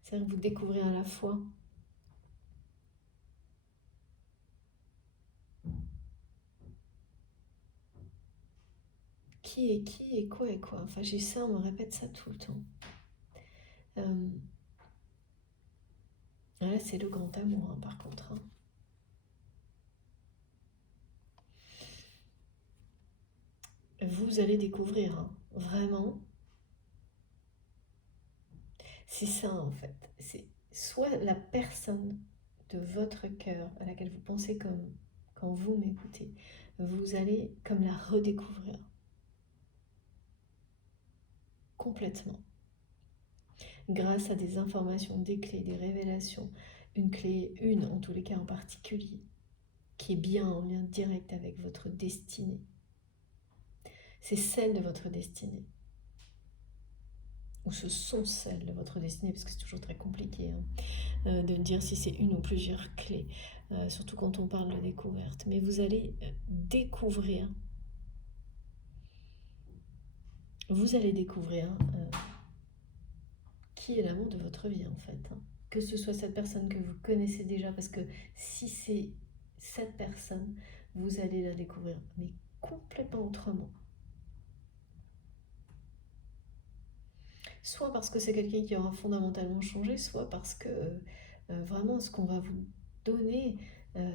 C'est-à-dire que vous découvrez à la fois qui est qui et quoi est quoi. Enfin, j'ai ça, on me répète ça tout le temps. Là, c'est le grand amour, hein, par contre. Hein. Vous allez découvrir, hein, vraiment, c'est ça en fait. C'est soit la personne de votre cœur à laquelle vous pensez comme quand vous m'écoutez, vous allez comme la redécouvrir complètement grâce à des informations, des clés, des révélations, une clé, une en tous les cas en particulier, qui est bien en lien direct avec votre destinée. C'est celle de votre destinée. Ou ce sont celles de votre destinée, parce que c'est toujours très compliqué de dire si c'est une ou plusieurs clés, surtout quand on parle de découverte. Mais vous allez découvrir, qui est l'amour de votre vie en fait. Hein. Que ce soit cette personne que vous connaissez déjà, parce que si c'est cette personne, vous allez la découvrir, mais complètement autrement. Soit parce que c'est quelqu'un qui aura fondamentalement changé, soit parce que vraiment ce qu'on va vous donner,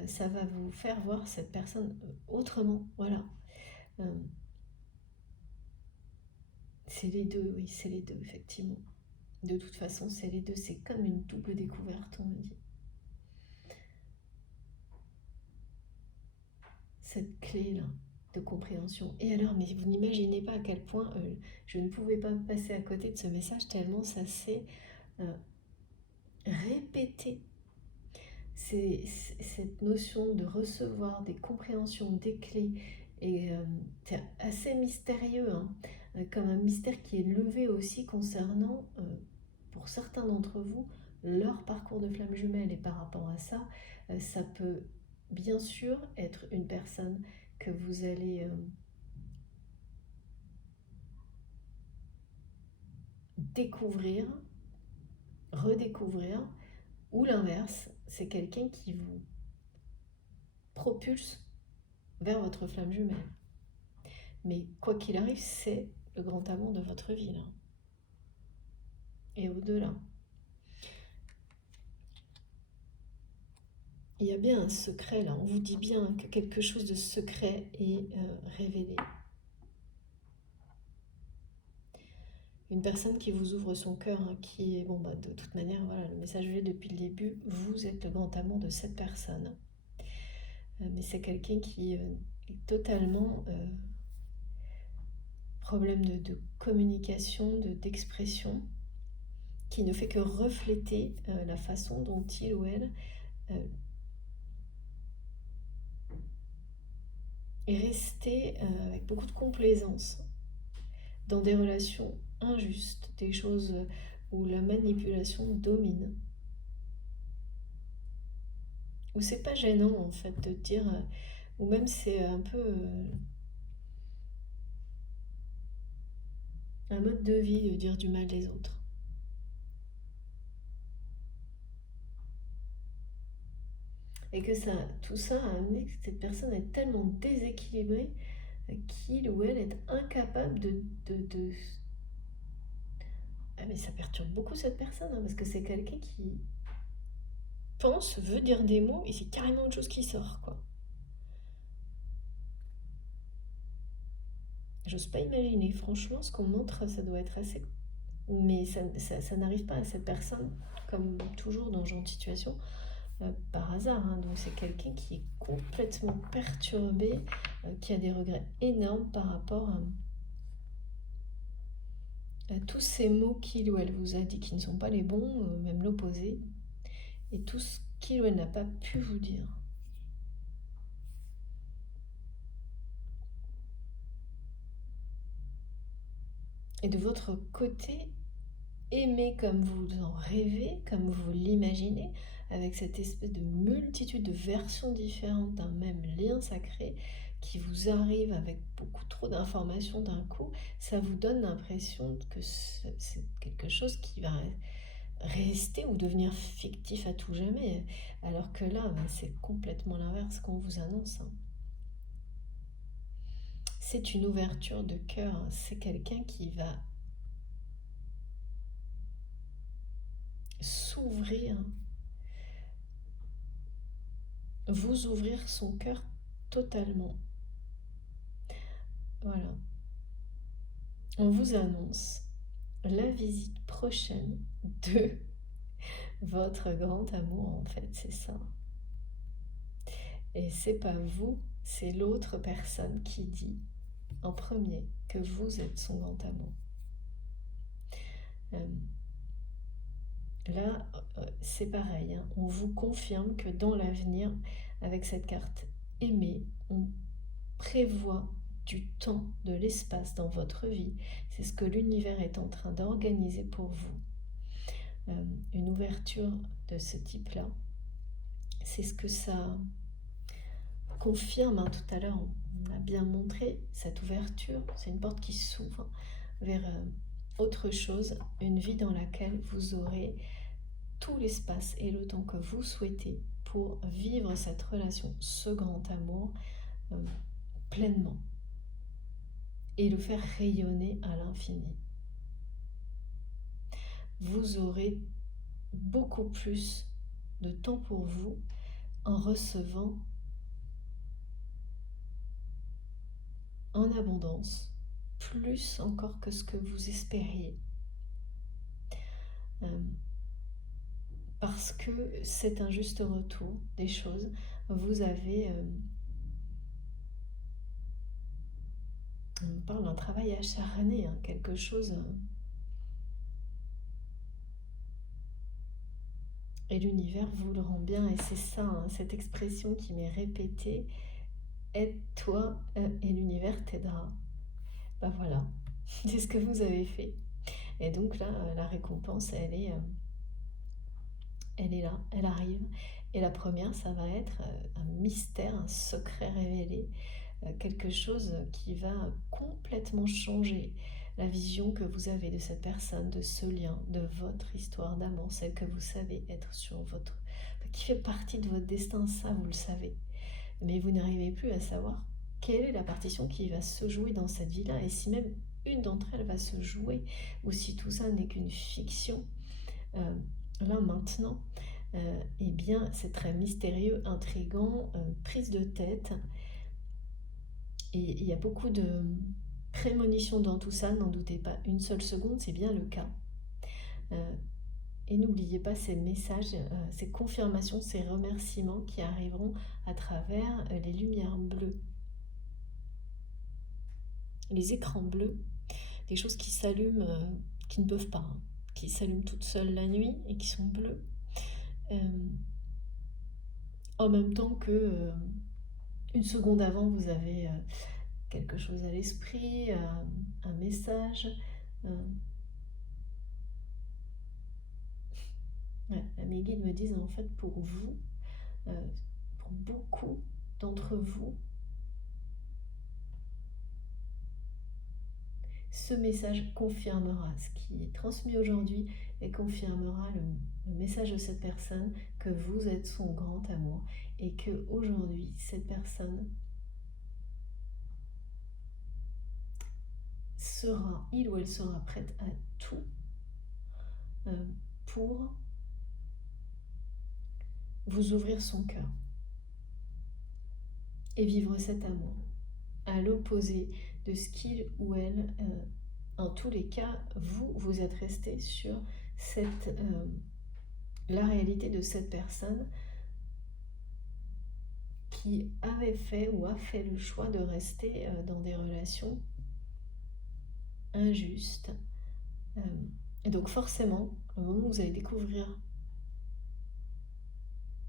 ça va vous faire voir cette personne autrement. Voilà. C'est les deux, oui, c'est les deux, effectivement. De toute façon, c'est les deux, c'est comme une double découverte, on me dit. Cette clé-là de compréhension. Et alors, mais vous n'imaginez pas à quel point je ne pouvais pas passer à côté de ce message tellement ça s'est répété. C'est cette notion de recevoir des compréhensions, des clés, et c'est assez mystérieux, hein, comme un mystère qui est levé aussi concernant, pour certains d'entre vous, leur parcours de flamme jumelle. Et par rapport à ça, ça peut bien sûr être une personne que vous allez découvrir, redécouvrir, ou l'inverse, c'est quelqu'un qui vous propulse vers votre flamme jumelle. Mais quoi qu'il arrive, c'est le grand amour de votre vie, là. Et au-delà. Il y a bien un secret, là. On vous dit bien que quelque chose de secret est révélé. Une personne qui vous ouvre son cœur, hein, qui est, bon, bah, de toute manière, voilà, le message est depuis le début, vous êtes le grand amour de cette personne. Mais c'est quelqu'un qui est totalement problème de communication, d'expression, qui ne fait que refléter la façon dont il ou elle est resté avec beaucoup de complaisance dans des relations injustes, des choses où la manipulation domine. Où c'est pas gênant en fait de dire, ou même c'est un peu un mode de vie de dire du mal des autres. Et que ça, tout ça a amené que cette personne est tellement déséquilibrée qu'il ou elle est incapable de... Ah mais ça perturbe beaucoup cette personne, hein, parce que c'est quelqu'un qui pense, veut dire des mots, et c'est carrément autre chose qui sort, quoi. J'ose pas imaginer, franchement, ce qu'on montre, ça doit être assez... Mais ça n'arrive pas à cette personne, comme toujours dans ce genre de situation, par hasard. Hein. Donc c'est quelqu'un qui est complètement perturbé, qui a des regrets énormes par rapport à tous ces mots qu'il ou elle vous a dit qui ne sont pas les bons, même l'opposé, et tout ce qu'il ou elle n'a pas pu vous dire. Et de votre côté, aimez comme vous en rêvez, comme vous l'imaginez, avec cette espèce de multitude de versions différentes d'un même lien sacré qui vous arrive avec beaucoup trop d'informations d'un coup, ça vous donne l'impression que c'est quelque chose qui va rester ou devenir fictif à tout jamais, alors que là, c'est complètement l'inverse qu'on vous annonce. Hein. c'est une ouverture de cœur, hein. C'est quelqu'un qui va s'ouvrir, vous ouvrir son cœur totalement. Voilà. On vous annonce la visite prochaine de votre grand amour, en fait, c'est ça. Et c'est pas vous, c'est l'autre personne qui dit en premier que vous êtes son grand amour. Là, c'est pareil, hein. On vous confirme que dans l'avenir, avec cette carte aimée, on prévoit du temps, de l'espace dans votre vie. C'est ce que l'univers est en train d'organiser pour vous. Une ouverture de ce type-là, c'est ce que ça confirme, hein. Tout à l'heure, on a bien montré cette ouverture. C'est une porte qui s'ouvre vers autre chose, une vie dans laquelle vous aurez tout l'espace et le temps que vous souhaitez pour vivre cette relation, ce grand amour, pleinement et le faire rayonner à l'infini. Vous aurez beaucoup plus de temps pour vous en recevant en abondance, plus encore que ce que vous espériez. Parce que c'est un juste retour des choses. Vous avez... on parle d'un travail acharné, hein, quelque chose... et l'univers vous le rend bien, et c'est ça, hein, cette expression qui m'est répétée, aide-toi et l'univers t'aidera. Ben voilà, c'est ce que vous avez fait. Et donc là, la récompense, elle est là, elle arrive. Et la première, ça va être un mystère, un secret révélé, quelque chose qui va complètement changer la vision que vous avez de cette personne, de ce lien, de votre histoire d'amour, celle que vous savez être sur votre... qui fait partie de votre destin, ça vous le savez. Mais vous n'arrivez plus à savoir quelle est la partition qui va se jouer dans cette vie-là, et si même une d'entre elles va se jouer, ou si tout ça n'est qu'une fiction, là maintenant, eh bien c'est très mystérieux, intriguant, prise de tête, et il y a beaucoup de prémonitions dans tout ça, n'en doutez pas une seule seconde, c'est bien le cas. Et n'oubliez pas ces messages, ces confirmations, ces remerciements qui arriveront à travers les lumières bleues, les écrans bleus, des choses qui s'allument, qui ne peuvent pas, hein, qui s'allument toutes seules la nuit et qui sont bleues. En même temps que une seconde avant, vous avez quelque chose à l'esprit, un message. Ouais, mes guides me disent en fait pour vous, pour beaucoup d'entre vous, ce message confirmera ce qui est transmis aujourd'hui et confirmera le message de cette personne que vous êtes son grand amour et que aujourd'hui cette personne sera, il ou elle sera prête à tout pour vous ouvrir son cœur et vivre cet amour à l'opposé de ce qu'il ou elle, en tous les cas, vous êtes resté sur la réalité de cette personne qui avait fait ou a fait le choix de rester dans des relations injustes. Et donc forcément, au moment où vous allez découvrir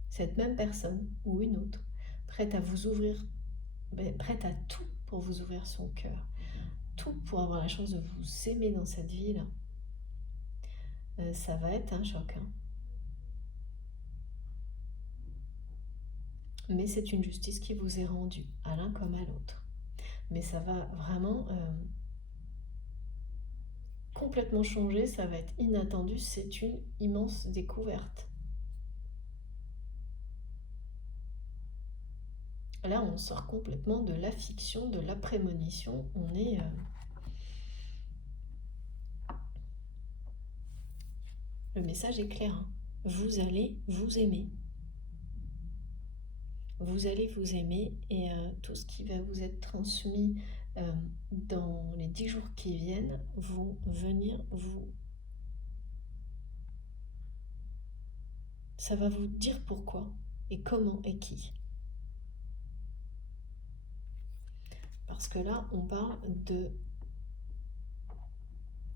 cette même personne ou une autre, prête à vous ouvrir, prête à tout pour vous ouvrir son cœur, tout pour avoir la chance de vous aimer dans cette vie-là, ça va être un choc, hein. Mais c'est une justice qui vous est rendue, à l'un comme à l'autre. Mais ça va vraiment complètement changer, ça va être inattendu, c'est une immense découverte. Là, on sort complètement de la fiction, de la prémonition. On est... Le message est clair, hein. Vous allez vous aimer. Vous allez vous aimer et tout ce qui va vous être transmis dans les 10 jours qui viennent vont venir vous... Ça va vous dire pourquoi et comment et qui. Parce que là, on parle de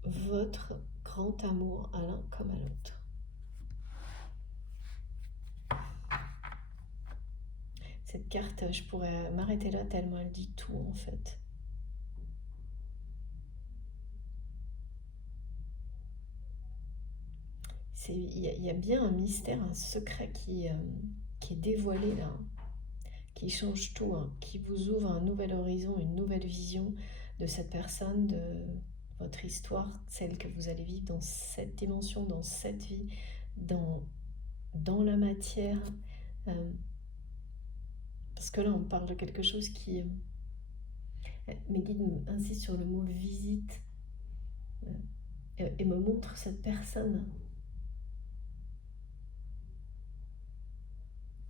votre grand amour à l'un comme à l'autre. Cette carte, je pourrais m'arrêter là tellement elle dit tout en fait. Il y a bien un mystère, un secret qui est dévoilé là, qui change tout, hein, qui vous ouvre un nouvel horizon, une nouvelle vision de cette personne, de votre histoire, celle que vous allez vivre dans cette dimension, dans cette vie, dans la matière. Parce que là, on parle de quelque chose qui... mes guides insistent sur le mot visite et me montrent cette personne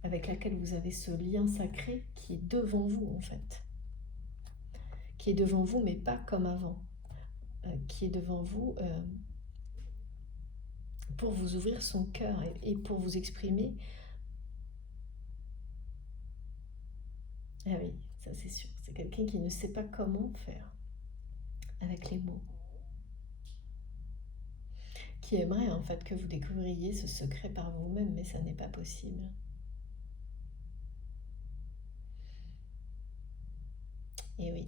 avec laquelle vous avez ce lien sacré qui est devant vous en fait. Qui est devant vous mais pas comme avant. Qui est devant vous pour vous ouvrir son cœur et pour vous exprimer. Ah oui, ça c'est sûr. C'est quelqu'un qui ne sait pas comment faire avec les mots. Qui aimerait en fait que vous découvriez ce secret par vous-même, mais ça n'est pas possible. Et oui.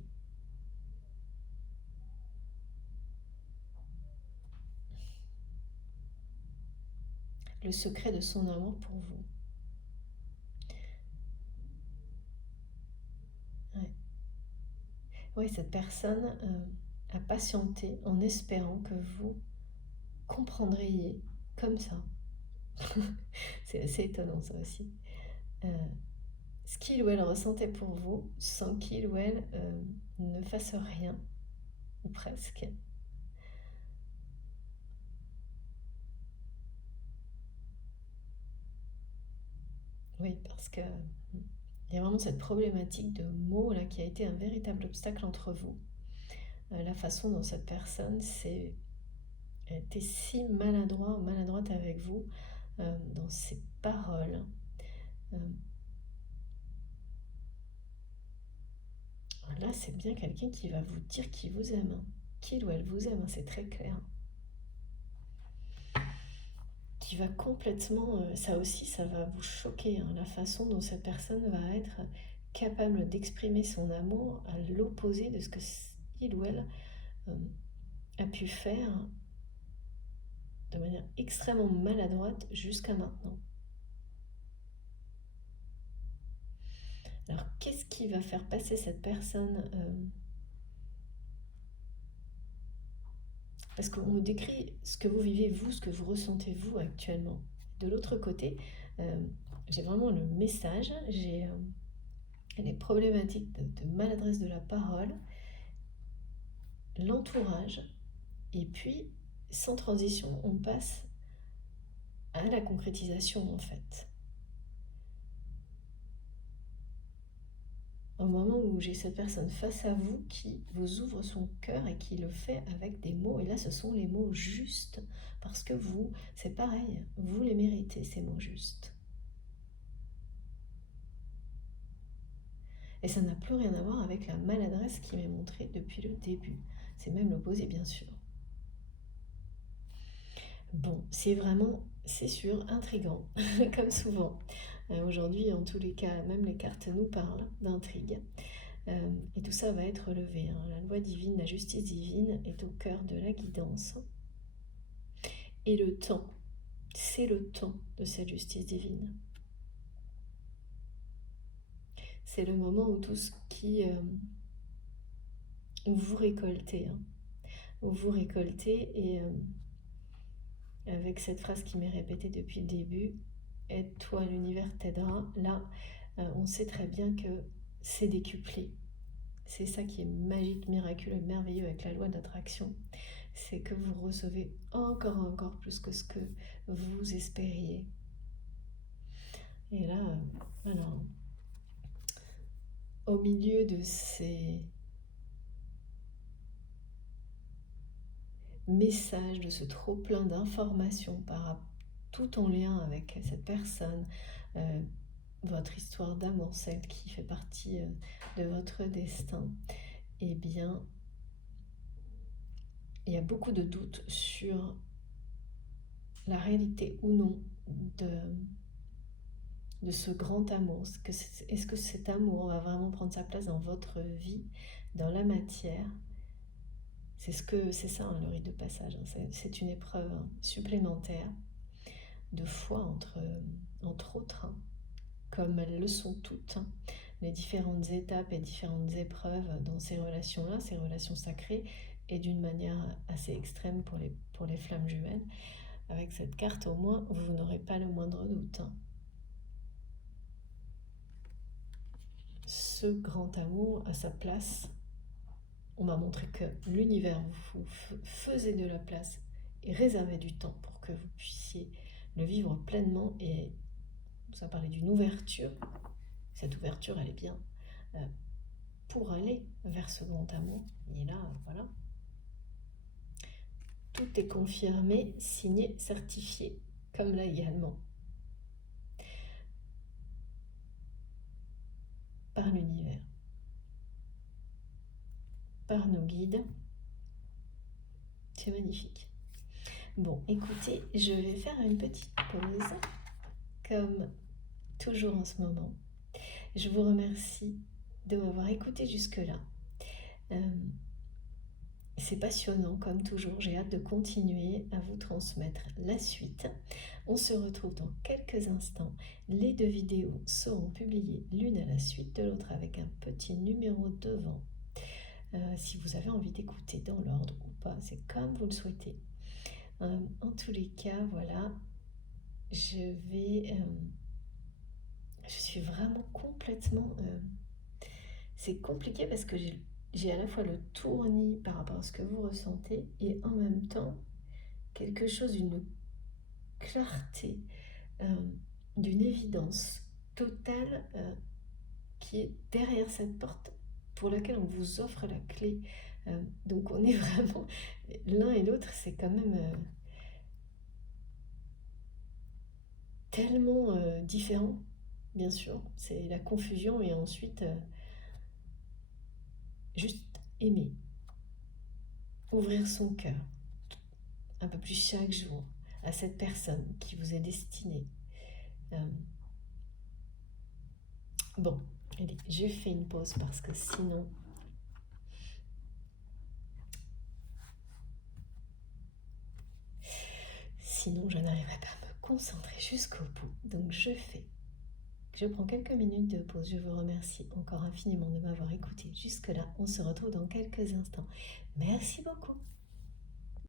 Le secret de son amour pour vous. Ouais. Oui, cette personne a patienté en espérant que vous comprendriez comme ça. C'est assez étonnant ça aussi. Ce qu'il ou elle ressentait pour vous sans qu'il ou elle ne fasse rien, ou presque. Oui, parce que il y a vraiment cette problématique de mots là qui a été un véritable obstacle entre vous. La façon dont cette personne était si maladroit ou maladroite avec vous dans ses paroles. Là, c'est bien quelqu'un qui va vous dire qu'il vous aime, qu'il ou elle vous aime, c'est très clair. Qui va complètement, ça aussi, ça va vous choquer, hein, la façon dont cette personne va être capable d'exprimer son amour à l'opposé de ce que il ou elle a pu faire de manière extrêmement maladroite jusqu'à maintenant. Alors, qu'est-ce qui va faire passer cette personne parce qu'on me décrit ce que vous vivez vous, ce que vous ressentez vous actuellement. De l'autre côté, j'ai vraiment le message, j'ai les problématiques de maladresse de la parole, l'entourage, et puis sans transition, on passe à la concrétisation en fait. Au moment où j'ai cette personne face à vous qui vous ouvre son cœur et qui le fait avec des mots, et là ce sont les mots justes, parce que vous, c'est pareil, vous les méritez ces mots justes. Et ça n'a plus rien à voir avec la maladresse qui m'est montrée depuis le début. C'est même l'opposé, bien sûr. Bon, c'est vraiment, c'est sûr, intriguant, comme souvent. Aujourd'hui, en tous les cas, même les cartes nous parlent d'intrigue. Et tout ça va être relevé, hein. La loi divine, la justice divine est au cœur de la guidance. Et le temps, c'est le temps de cette justice divine. C'est le moment où tout ce qui... où vous récoltez, hein. Où vous récoltez et... avec cette phrase qui m'est répétée depuis le début, aide-toi, l'univers t'aidera. Là, on sait très bien que c'est décuplé. C'est ça qui est magique, miraculeux, merveilleux avec la loi d'attraction. C'est que vous recevez encore plus que ce que vous espériez. Et là, voilà, au milieu de ces messages, de ce trop plein d'informations tout en lien avec cette personne, votre histoire d'amour, celle qui fait partie de votre destin, eh bien, il y a beaucoup de doutes sur la réalité ou non de ce grand amour. Est-ce que cet amour va vraiment prendre sa place dans votre vie, dans la matière? C'est ça, hein, le rite de passage. Hein. C'est une épreuve supplémentaire de foi, entre autres, hein, comme elles le sont toutes. Hein. Les différentes étapes et différentes épreuves dans ces relations-là, ces relations sacrées, et d'une manière assez extrême pour les flammes jumelles. Avec cette carte, au moins, vous n'aurez pas le moindre doute. Hein. Ce grand amour a sa place. On m'a montré que l'univers vous faisait de la place et réservait du temps pour que vous puissiez le vivre pleinement. Et ça parlait d'une ouverture. Cette ouverture, elle est bien pour aller vers ce grand amour. Et là, voilà. Tout est confirmé, signé, certifié, comme là également. Par l'univers. Par nos guides. C'est magnifique. Bon, écoutez, je vais faire une petite pause, comme toujours en ce moment. Je vous remercie de m'avoir écouté jusque-là. C'est passionnant, comme toujours. J'ai hâte de continuer à vous transmettre la suite. On se retrouve dans quelques instants. Les 2 vidéos seront publiées l'une à la suite de l'autre avec un petit numéro devant. Si vous avez envie d'écouter dans l'ordre ou pas, c'est comme vous le souhaitez. En tous les cas, voilà, je suis vraiment complètement... c'est compliqué parce que j'ai à la fois le tournis par rapport à ce que vous ressentez et en même temps quelque chose d'une clarté, d'une évidence totale qui est derrière cette porte pour laquelle on vous offre la clé. Donc on est vraiment l'un et l'autre, c'est quand même tellement différent, bien sûr. C'est la confusion et ensuite juste aimer, ouvrir son cœur un peu plus chaque jour à cette personne qui vous est destinée. Bon, allez, je fais une pause parce que sinon je n'arriverai pas à me concentrer jusqu'au bout. Donc je prends quelques minutes de pause. Je vous remercie encore infiniment de m'avoir écouté jusque-là. On se retrouve dans quelques instants. Merci beaucoup.